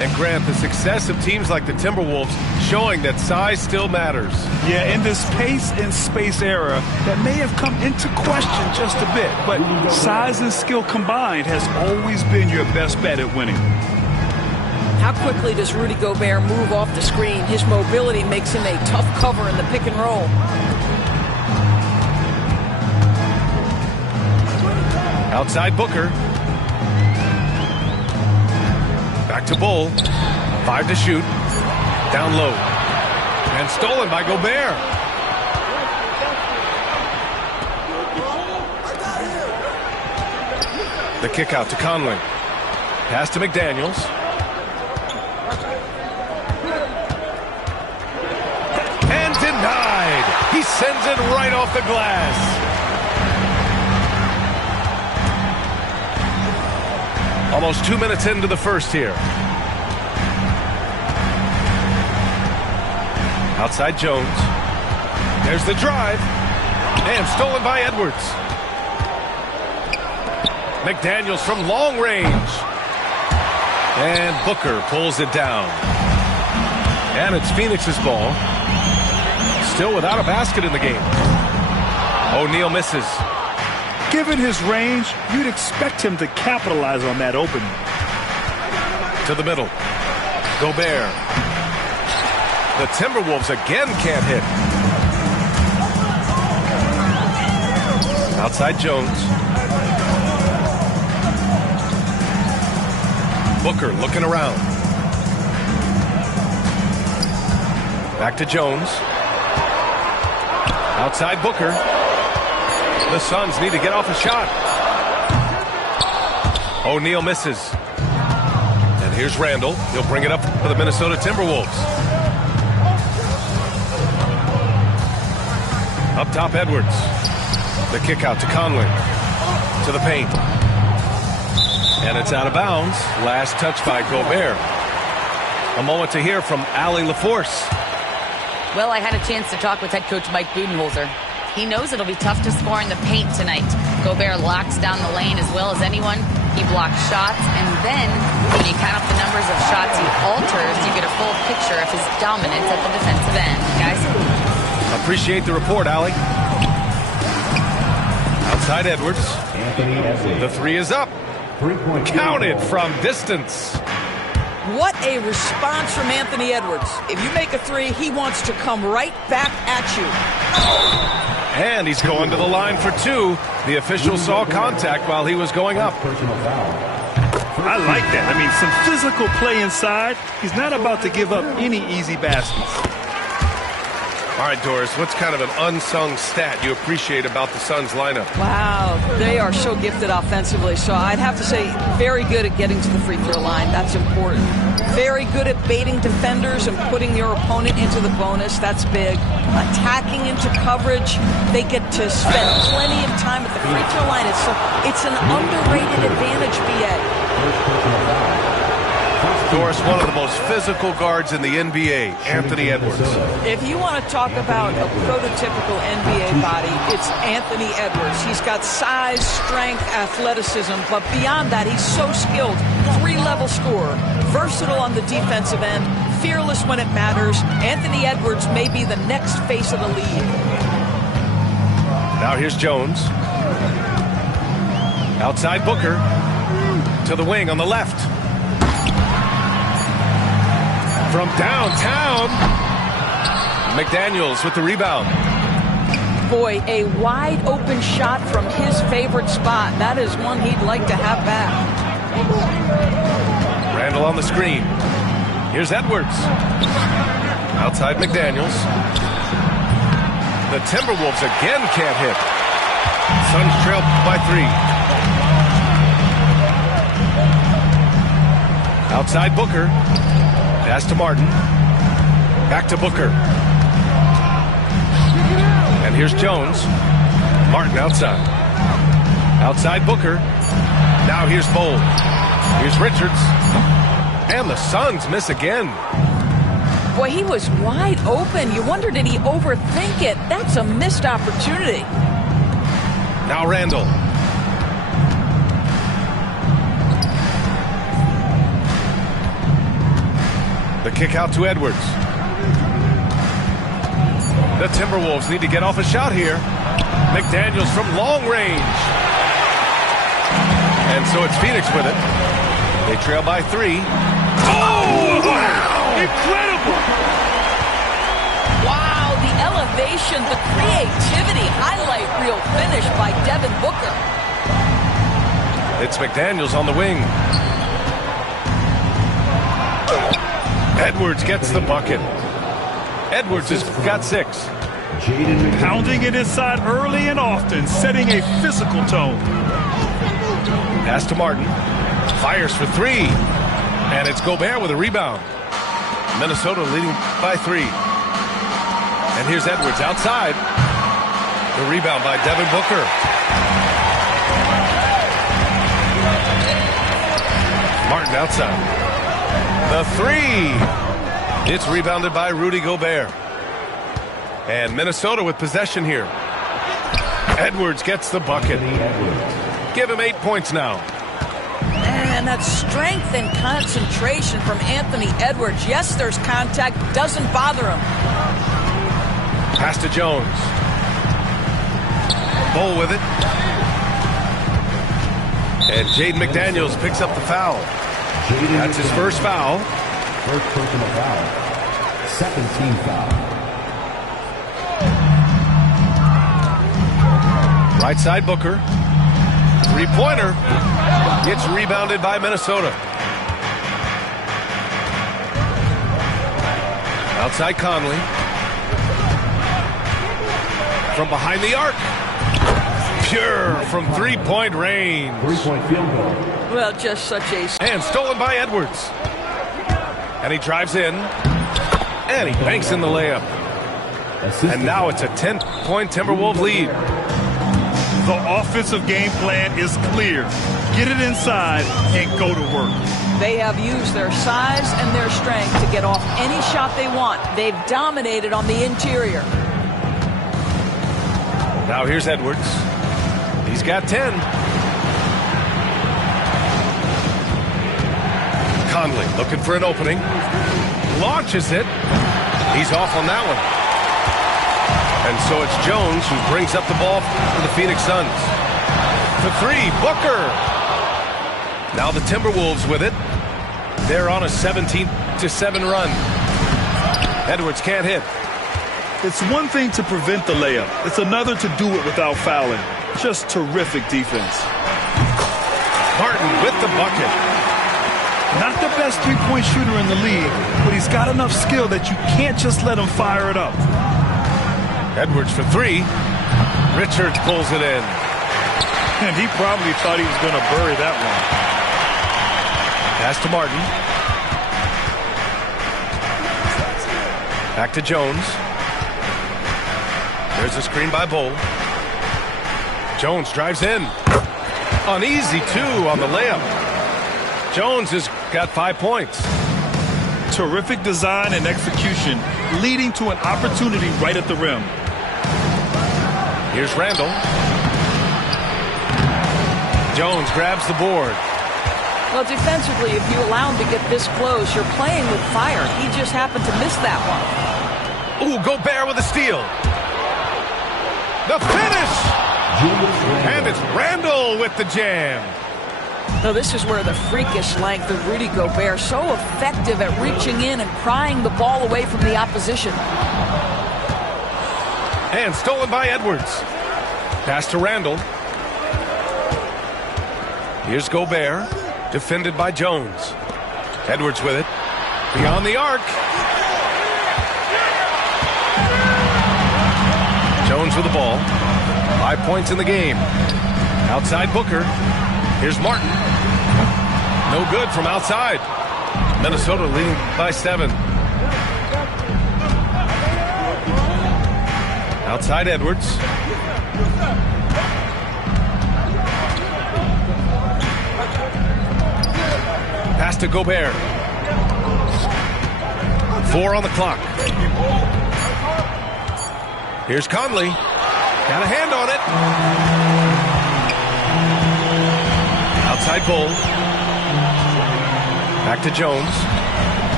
And Grant, the success of teams like the Timberwolves showing that size still matters. Yeah, in this pace and space era, that may have come into question just a bit, but size and skill combined has always been your best bet at winning. How quickly does Rudy Gobert move off the screen? His mobility makes him a tough cover in the pick and roll. Outside Booker. Back to Bull. 5 to shoot. Down low. And stolen by Gobert. The kick out to Conley. Pass to McDaniels. And denied. He sends it right off the glass. Almost 2 minutes into the first here. Outside Jones. There's the drive. And stolen by Edwards. McDaniels from long range. And Booker pulls it down. And it's Phoenix's ball. Still without a basket in the game. O'Neal misses. Given his range, you'd expect him to capitalize on that opening. To the middle. Gobert. The Timberwolves again can't hit. Outside Jones. Booker looking around. Back to Jones. Outside Booker. The Suns need to get off a shot. O'Neal misses. And here's Randall. He'll bring it up for the Minnesota Timberwolves. Up top, Edwards. The kick out to Conley. To the paint. And it's out of bounds. Last touch by Gobert. A moment to hear from Allie LaForce. Well, I had a chance to talk with head coach Mike Budenholzer. He knows it'll be tough to score in the paint tonight. Gobert locks down the lane as well as anyone. He blocks shots, and then when you count up the numbers of shots he alters, you get a full picture of his dominance at the defensive end. Guys? Appreciate the report, Allie. Outside Edwards. The three is up. Counted from distance. What a response from Anthony Edwards. If you make a three, he wants to come right back at you. And he's going to the line for two. The official saw contact while he was going up. I like that. I mean, some physical play inside. He's not about to give up any easy baskets. All right, Doris, what's kind of an unsung stat you appreciate about the Suns lineup? Wow, they are so gifted offensively. So I'd have to say very good at getting to the free throw line. That's important. Very good at baiting defenders and putting your opponent into the bonus. That's big. Attacking into coverage. They get to spend plenty of time at the free throw line. It's an underrated advantage, BA. Doris, one of the most physical guards in the NBA, Anthony Edwards. If you want to talk about a prototypical NBA body, it's Anthony Edwards. He's got size, strength, athleticism, but beyond that, he's so skilled. Three-level scorer, versatile on the defensive end, fearless when it matters. Anthony Edwards may be the next face of the league. Now here's Jones. Outside Booker. To the wing on the left. From downtown, McDaniels with the rebound. Boy, a wide open shot from his favorite spot. That is one he'd like to have back. Randall on the screen. Here's Edwards. Outside McDaniels. The Timberwolves again can't hit. Suns trail by 3. Outside Booker. Pass to Martin. Back to Booker. And here's Jones. Martin outside. Outside Booker. Now here's Bowl. Here's Richards. And the Suns miss again. Boy, he was wide open. You wonder, did he overthink it? That's a missed opportunity. Now Randall. The kick out to Edwards. The Timberwolves need to get off a shot here. McDaniels from long range. And so it's Phoenix with it. They trail by 3. Oh, wow! Incredible! Wow, the elevation, the creativity, highlight reel finish by Devin Booker. It's McDaniels on the wing. Edwards gets the bucket. Edwards has got 6. Pounding it inside early and often, setting a physical tone. Pass to Martin. Fires for 3. And it's Gobert with a rebound. Minnesota leading by 3. And here's Edwards outside. The rebound by Devin Booker. Martin outside. The 3. It's rebounded by Rudy Gobert. And Minnesota with possession here. Edwards gets the bucket. Give him 8 points now. And that strength and concentration from Anthony Edwards. Yes, there's contact. Doesn't bother him. Pass to Jones. Bowl with it. And Jaden McDaniels picks up the foul. That's his first foul. First personal foul. Second team foul. Right side Booker. Three-pointer. Gets rebounded by Minnesota. Outside Conley. From behind the arc. Pure from three-point range. Three-point field goal. Well, just such a... And stolen by Edwards. And he drives in. And he banks in the layup. And now it's a 10-point Timberwolves lead. The offensive game plan is clear. Get it inside and go to work. They have used their size and their strength to get off any shot they want. They've dominated on the interior. Now here's Edwards. He's got 10. Conley looking for an opening. Launches it. He's off on that one. And so it's Jones who brings up the ball for the Phoenix Suns. For three, Booker. Now the Timberwolves with it. They're on a 17-7 run. Edwards can't hit. It's one thing to prevent the layup. It's another to do it without fouling. Just terrific defense. Martin with the bucket. Not the best three-point shooter in the league, but he's got enough skill that you can't just let him fire it up. Edwards for three. Richards pulls it in. And he probably thought he was going to bury that one. Pass to Martin. Back to Jones. There's a screen by Bull. Jones drives in. An easy two on the layup. Jones has got 5 points. Terrific design and execution, leading to an opportunity right at the rim. Here's Randall. Jones grabs the board. Well, defensively, if you allow him to get this close, you're playing with fire. He just happened to miss that one. Ooh, Gobert with a steal. The finish! And it's Randall with the jam. No, this is where the freakish length of Rudy Gobert, so effective at reaching in and prying the ball away from the opposition. And stolen by Edwards. Pass to Randall. Here's Gobert, defended by Jones. Edwards with it. Beyond the arc. Jones with the ball. 5 points in the game. Outside Booker. Here's Martin. No good from outside. Minnesota leading by 7. Outside Edwards. Pass to Gobert. 4 on the clock. Here's Conley. Got a hand on it. Outside Bull. Back to Jones.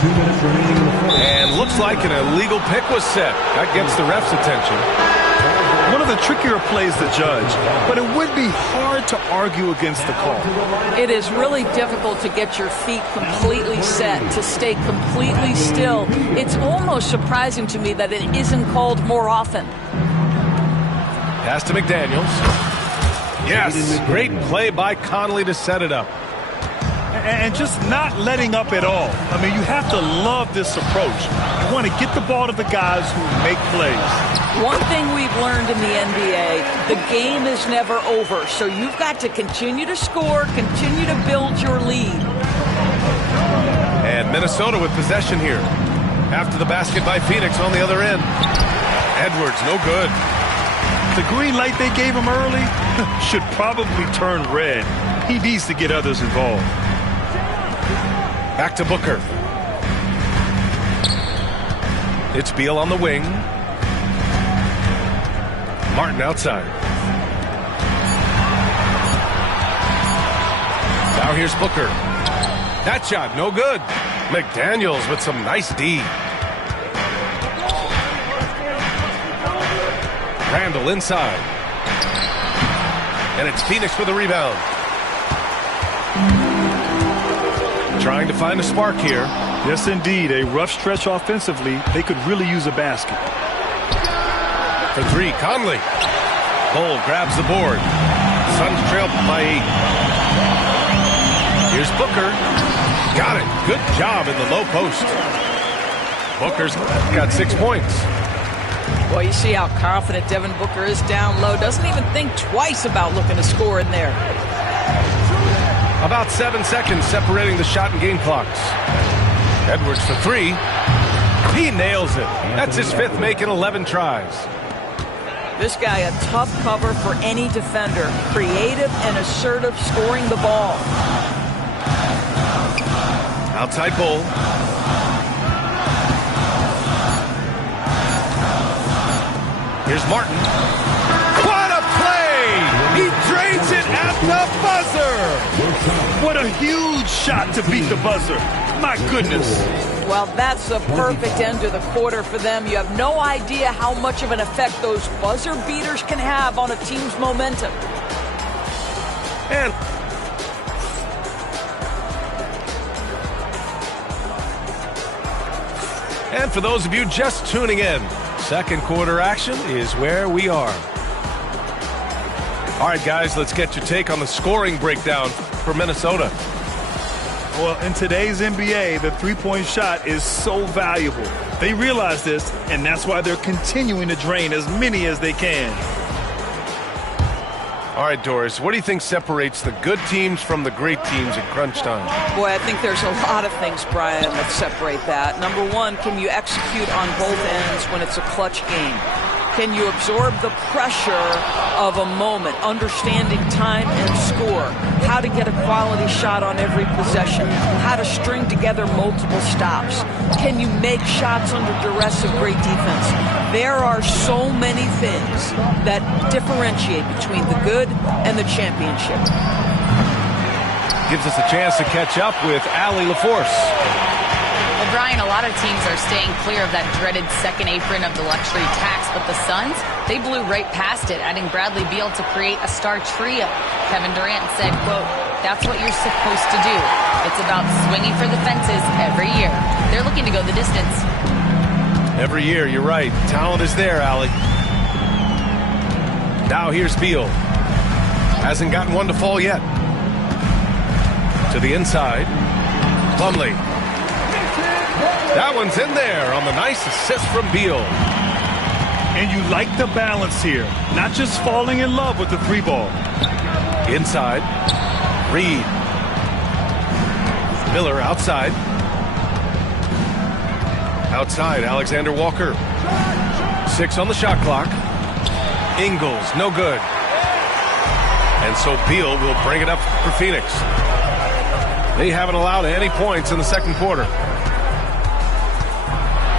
2 minutes remaining in the fourth. And looks like an illegal pick was set. That gets the ref's attention. One of the trickier plays to judge, but it would be hard to argue against the call. It is really difficult to get your feet completely set, to stay completely still. It's almost surprising to me that it isn't called more often. Pass to McDaniels. Yes, great play by Conley to set it up. And just not letting up at all. I mean, you have to love this approach. You want to get the ball to the guys who make plays. One thing we've learned in the NBA, the game is never over. So you've got to continue to score, continue to build your lead. And Minnesota with possession here. After the basket by Phoenix on the other end. Edwards, no good. The green light they gave him early should probably turn red. He needs to get others involved. Back to Booker. It's Beal on the wing. Martin outside. Now here's Booker. That shot, no good. McDaniels with some nice D. Randall inside. And it's Phoenix with a rebound. Trying to find a spark here. Yes, indeed. A rough stretch offensively. They could really use a basket. For 3, Conley. Bull grabs the board. Suns trail by 8. Here's Booker. Got it. Good job in the low post. Booker's got 6 points. Well, you see how confident Devin Booker is down low. Doesn't even think twice about looking to score in there. About 7 seconds separating the shot and game clocks. Edwards for 3. He nails it. That's his 5th make in 11 tries. This guy, a tough cover for any defender. Creative and assertive scoring the ball. Outside Bull. Here's Martin. What a play! He drains it at the buzzer! What a huge shot to beat the buzzer. My goodness. Well, that's the perfect end to the quarter for them. You have no idea how much of an effect those buzzer beaters can have on a team's momentum. And for those of you just tuning in, second quarter action is where we are. All right, guys, let's get your take on the scoring breakdown for Minnesota. Well, in today's NBA, the three-point shot is so valuable. They realize this, and that's why they're continuing to drain as many as they can. All right, Doris, what do you think separates the good teams from the great teams in crunch time? Boy, I think there's a lot of things, Brian, that separate that. Number one, can you execute on both ends when it's a clutch game? Can you absorb the pressure of a moment, understanding time and score, how to get a quality shot on every possession, how to string together multiple stops? Can you make shots under duress of great defense? There are so many things that differentiate between the good and the championship. Gives us a chance to catch up with Allie LaForce. Well, Brian, a lot of teams are staying clear of that dreaded second apron of the luxury tax, but the Suns, they blew right past it, adding Bradley Beal to create a star trio. Kevin Durant said, quote, "That's what you're supposed to do. It's about swinging for the fences every year." They're looking to go the distance. Every year, you're right. Talent is there, Allie. Now here's Beal. Hasn't gotten one to fall yet. To the inside. Plumlee. That one's in there on the nice assist from Beal. And you like the balance here, not just falling in love with the three ball. Inside. Reed. Miller outside. Outside, Alexander Walker. 6 on the shot clock. Ingles, no good. And so Beal will bring it up for Phoenix. They haven't allowed any points in the second quarter.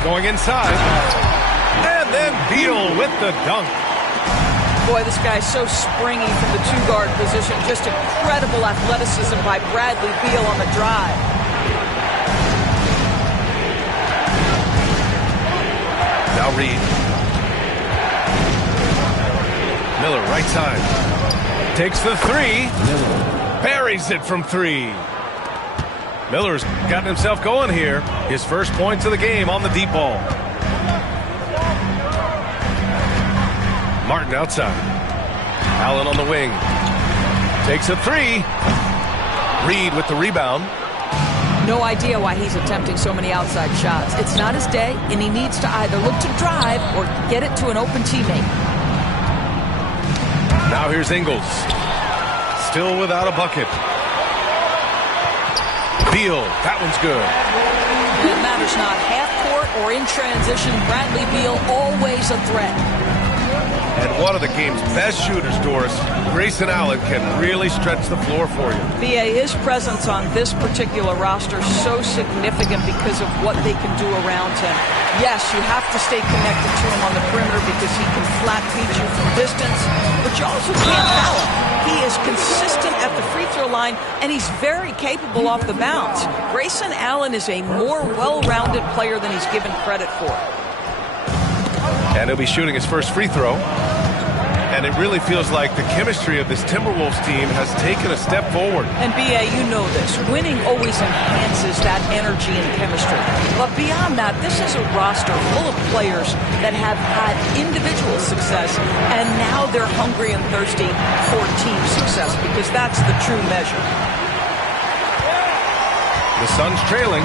Going inside. And then Beal with the dunk. Boy, this guy's so springy from the two-guard position. Just incredible athleticism by Bradley Beal on the drive. Now Reed. Miller, right side. Takes the 3. Buries it from 3. Miller's gotten himself going here. His first points of the game on the deep ball. Martin outside. Allen on the wing. Takes a 3. Reed with the rebound. No idea why he's attempting so many outside shots. It's not his day, and he needs to either look to drive or get it to an open teammate. Now here's Ingles. Still without a bucket. Beal, that one's good. It matters not half court or in transition. Bradley Beal always a threat. And one of the game's best shooters, Doris. Grayson Allen can really stretch the floor for you. BA, his presence on this particular roster is so significant because of what they can do around him. Yes, you have to stay connected to him on the perimeter because he can flat feed you from distance, but you also can't foul him. He is consistent at the free throw line, and he's very capable off the bounce. Grayson Allen is a more well-rounded player than he's given credit for. And he'll be shooting his first free throw. And it really feels like the chemistry of this Timberwolves team has taken a step forward. And BA, you know this. Winning always enhances that energy and chemistry. But beyond that, this is a roster full of players that have had individual success, and now they're hungry and thirsty for team success because that's the true measure. The Suns trailing.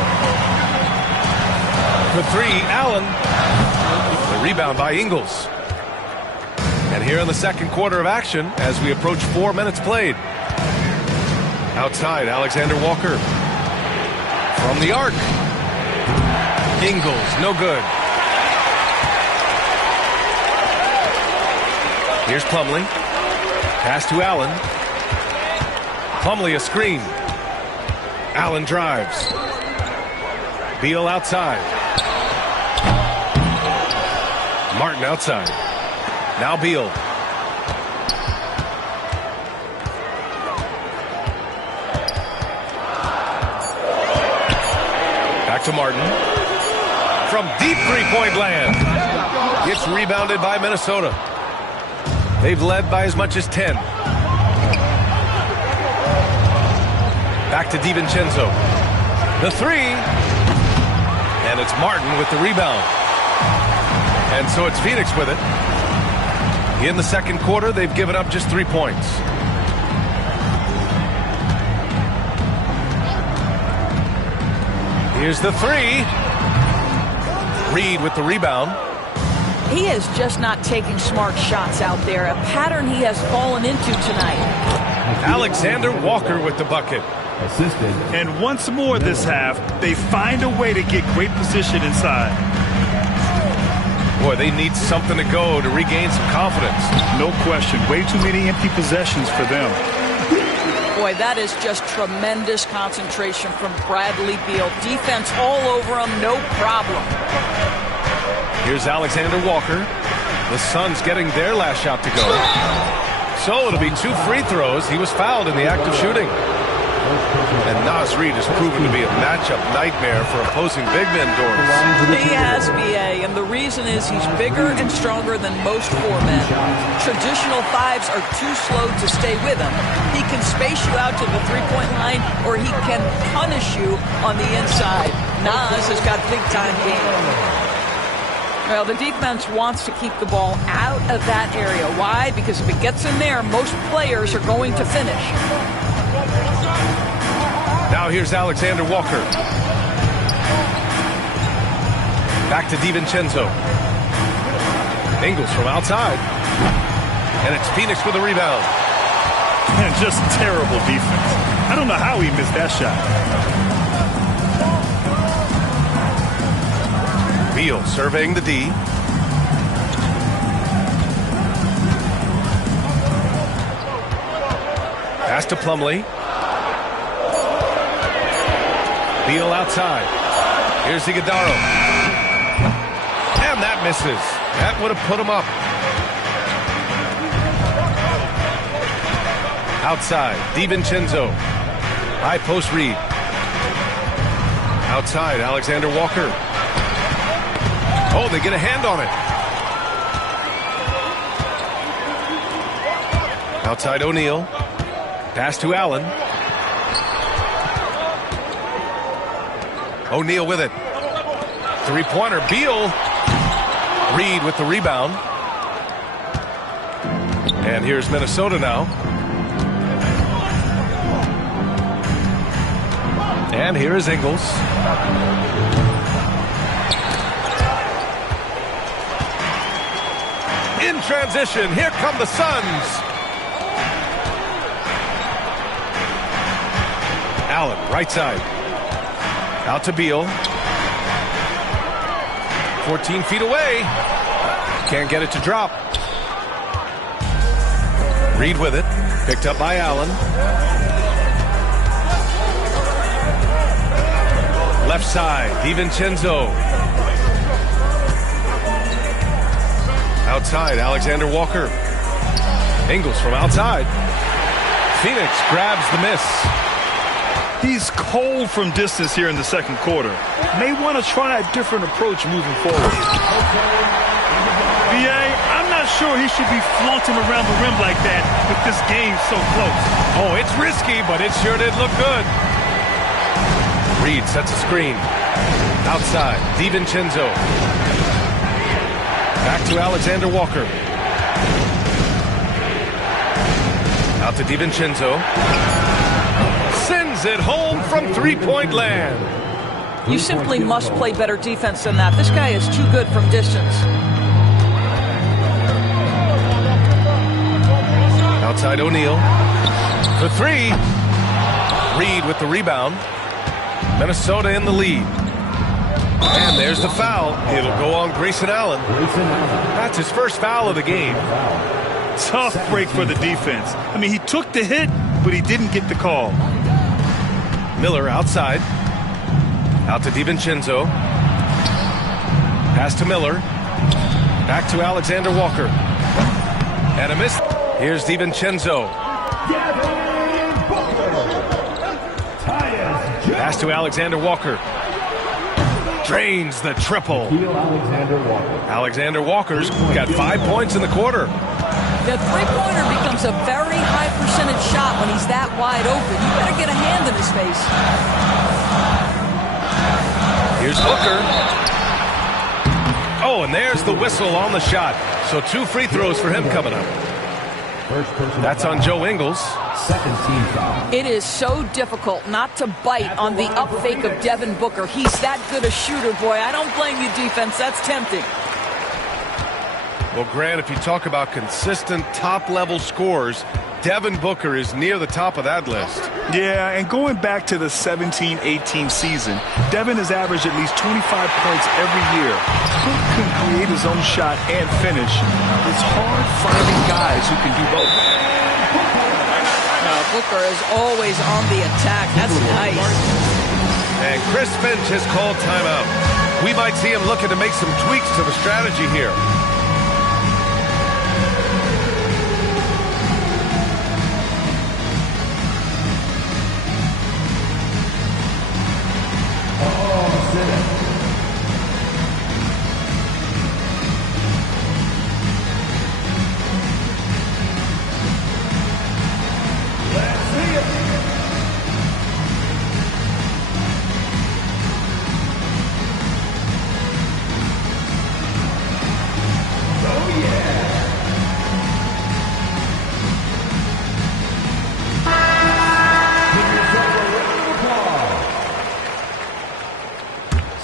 For three, Allen. The rebound by Ingles. And here in the second quarter of action, as we approach 4 minutes played. Outside, Alexander Walker. From the arc. Ingles, no good. Here's Plumlee. Pass to Allen. Plumlee a screen. Allen drives. Beal outside. Martin outside. Now Beal. Back to Martin. From deep three-point land. It's rebounded by Minnesota. They've led by as much as 10. Back to DiVincenzo. The three. And it's Martin with the rebound. And so it's Phoenix with it. In the second quarter, they've given up just 3 points. Here's the three. Reed with the rebound. He is just not taking smart shots out there, a pattern he has fallen into tonight. Alexander Walker with the bucket. Assisted. And once more this half, they find a way to get great position inside. Boy, they need something to go to regain some confidence. No question. Way too many empty possessions for them. Boy, that is just tremendous concentration from Bradley Beal. Defense all over him, no problem. Here's Alexander Walker. The Suns getting their last shot to go. So it'll be 2 free throws. He was fouled in the act of shooting. And Naz Reid has proven to be a matchup nightmare for opposing big men, Doris. He has, B.A., and the reason is he's bigger and stronger than most 4-men. Traditional 5s are too slow to stay with him. He can space you out to the three-point line, or he can punish you on the inside. Naz has got big-time game. Well, the defense wants to keep the ball out of that area. Why? Because if it gets in there, most players are going to finish. Now here's Alexander Walker. Back to DiVincenzo. Ingles from outside. And it's Phoenix with a rebound. And just terrible defense. I don't know how he missed that shot. Beal surveying the D. Pass to Plumlee. Beal outside. Here's Iguodala. And that misses. That would have put him up. Outside, DiVincenzo. High post Reed. Outside, Alexander Walker. Oh, they get a hand on it. Outside O'Neal. Pass to Allen. O'Neal with it. Three-pointer. Beal. Reed with the rebound. And here's Minnesota now. And here is Ingles. In transition, here come the Suns. Allen, right side. Out to Beal. 14 feet away. Can't get it to drop. Reed with it. Picked up by Allen. Left side, DiVincenzo. Outside, Alexander Walker. Ingles from outside. Phoenix grabs the miss. He's cold from distance here in the second quarter. May want to try a different approach moving forward. B.A., I'm not sure he should be flaunting around the rim like that with this game so close. Oh, it's risky, but it sure did look good. Reed sets a screen. Outside, DiVincenzo. Back to Alexander Walker. Out to DiVincenzo. Sends Hammers it home from three-point land. You simply must play better defense than that. This guy is too good from distance. Outside O'Neal for three. Reed with the rebound. Minnesota in the lead. And there's the foul. It'll go on Grayson Allen. That's his first foul of the game. Tough break for the defense. I mean, he took the hit, but he didn't get the call. Miller outside. Out to DiVincenzo. Pass to Miller. Back to Alexander Walker. And a miss. Here's DiVincenzo. Pass to Alexander Walker. Drains the triple. Alexander Walker's got 5 points in the quarter. The three-pointer becomes a very high percentage shot when he's that wide open. You better get a hand in his face. Here's Booker. Oh, and there's the whistle on the shot. So 2 free throws for him coming up. That's on Joe Ingles. Second team foul. It is so difficult not to bite on the up fake of Devin Booker. He's that good a shooter, boy. I don't blame you, defense. That's tempting. Well, Grant, if you talk about consistent top-level scores, Devin Booker is near the top of that list. Yeah, and going back to the 17-18 season, Devin has averaged at least 25 points every year. Cook can create his own shot and finish. It's hard finding guys who can do both. Booker is always on the attack. That's nice. And Chris Finch has called timeout. We might see him looking to make some tweaks to the strategy here.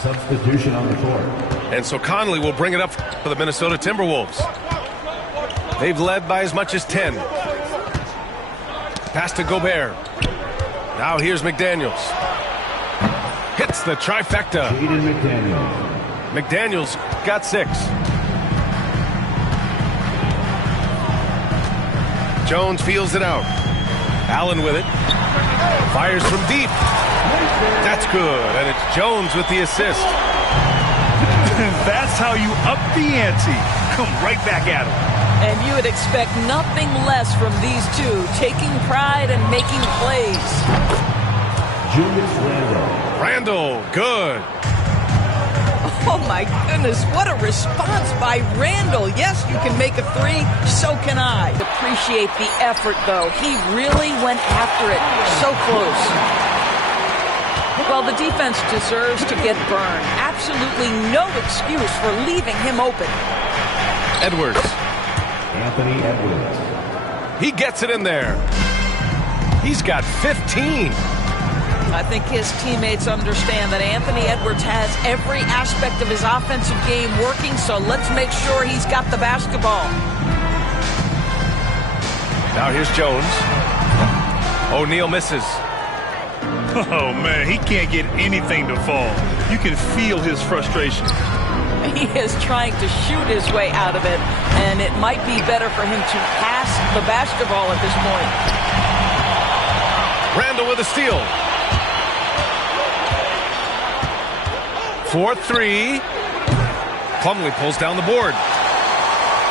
Substitution on the court. And so Conley will bring it up for the Minnesota Timberwolves. They've led by as much as 10. Pass to Gobert. Now here's McDaniels. Hits the trifecta. McDaniels got 6. Jones feels it out. Allen with it. Fires from deep. That's good, and it's Jones with the assist. That's how you up the ante. Come right back at him. And you would expect nothing less from these two, taking pride and making plays. Julius Randle, good. Oh, my goodness, what a response by Randle. Yes, you can make a 3, so can I. Appreciate the effort, though. He really went after it. So close. Well, the defense deserves to get burned. Absolutely no excuse for leaving him open. Edwards. Anthony Edwards. He gets it in there. He's got 15. I think his teammates understand that Anthony Edwards has every aspect of his offensive game working, so let's make sure he's got the basketball. Now here's Jones. O'Neal misses. Oh, man, he can't get anything to fall. You can feel his frustration. He is trying to shoot his way out of it, and it might be better for him to pass the basketball at this point. Randle with a steal. 4-3. Plumlee pulls down the board.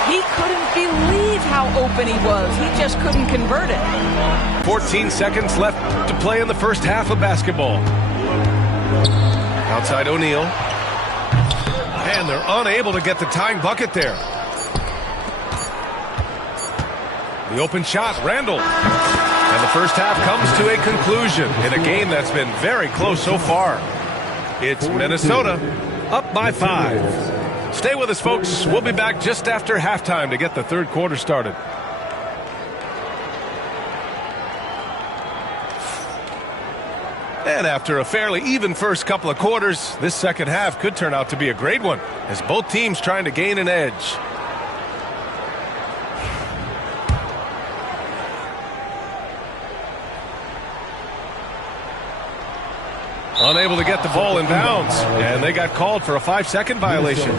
He couldn't believe how open he was. He just couldn't convert it. 14 seconds left to play in the first half of basketball. Outside O'Neal. And they're unable to get the tying bucket there. The open shot, Randle. And the first half comes to a conclusion in a game that's been very close so far. It's Minnesota up by 5. Stay with us, folks. We'll be back just after halftime to get the third quarter started. And after a fairly even first couple of quarters, this second half could turn out to be a great one, as both teams trying to gain an edge. Unable to get the ball in bounds, and they got called for a 5-second violation.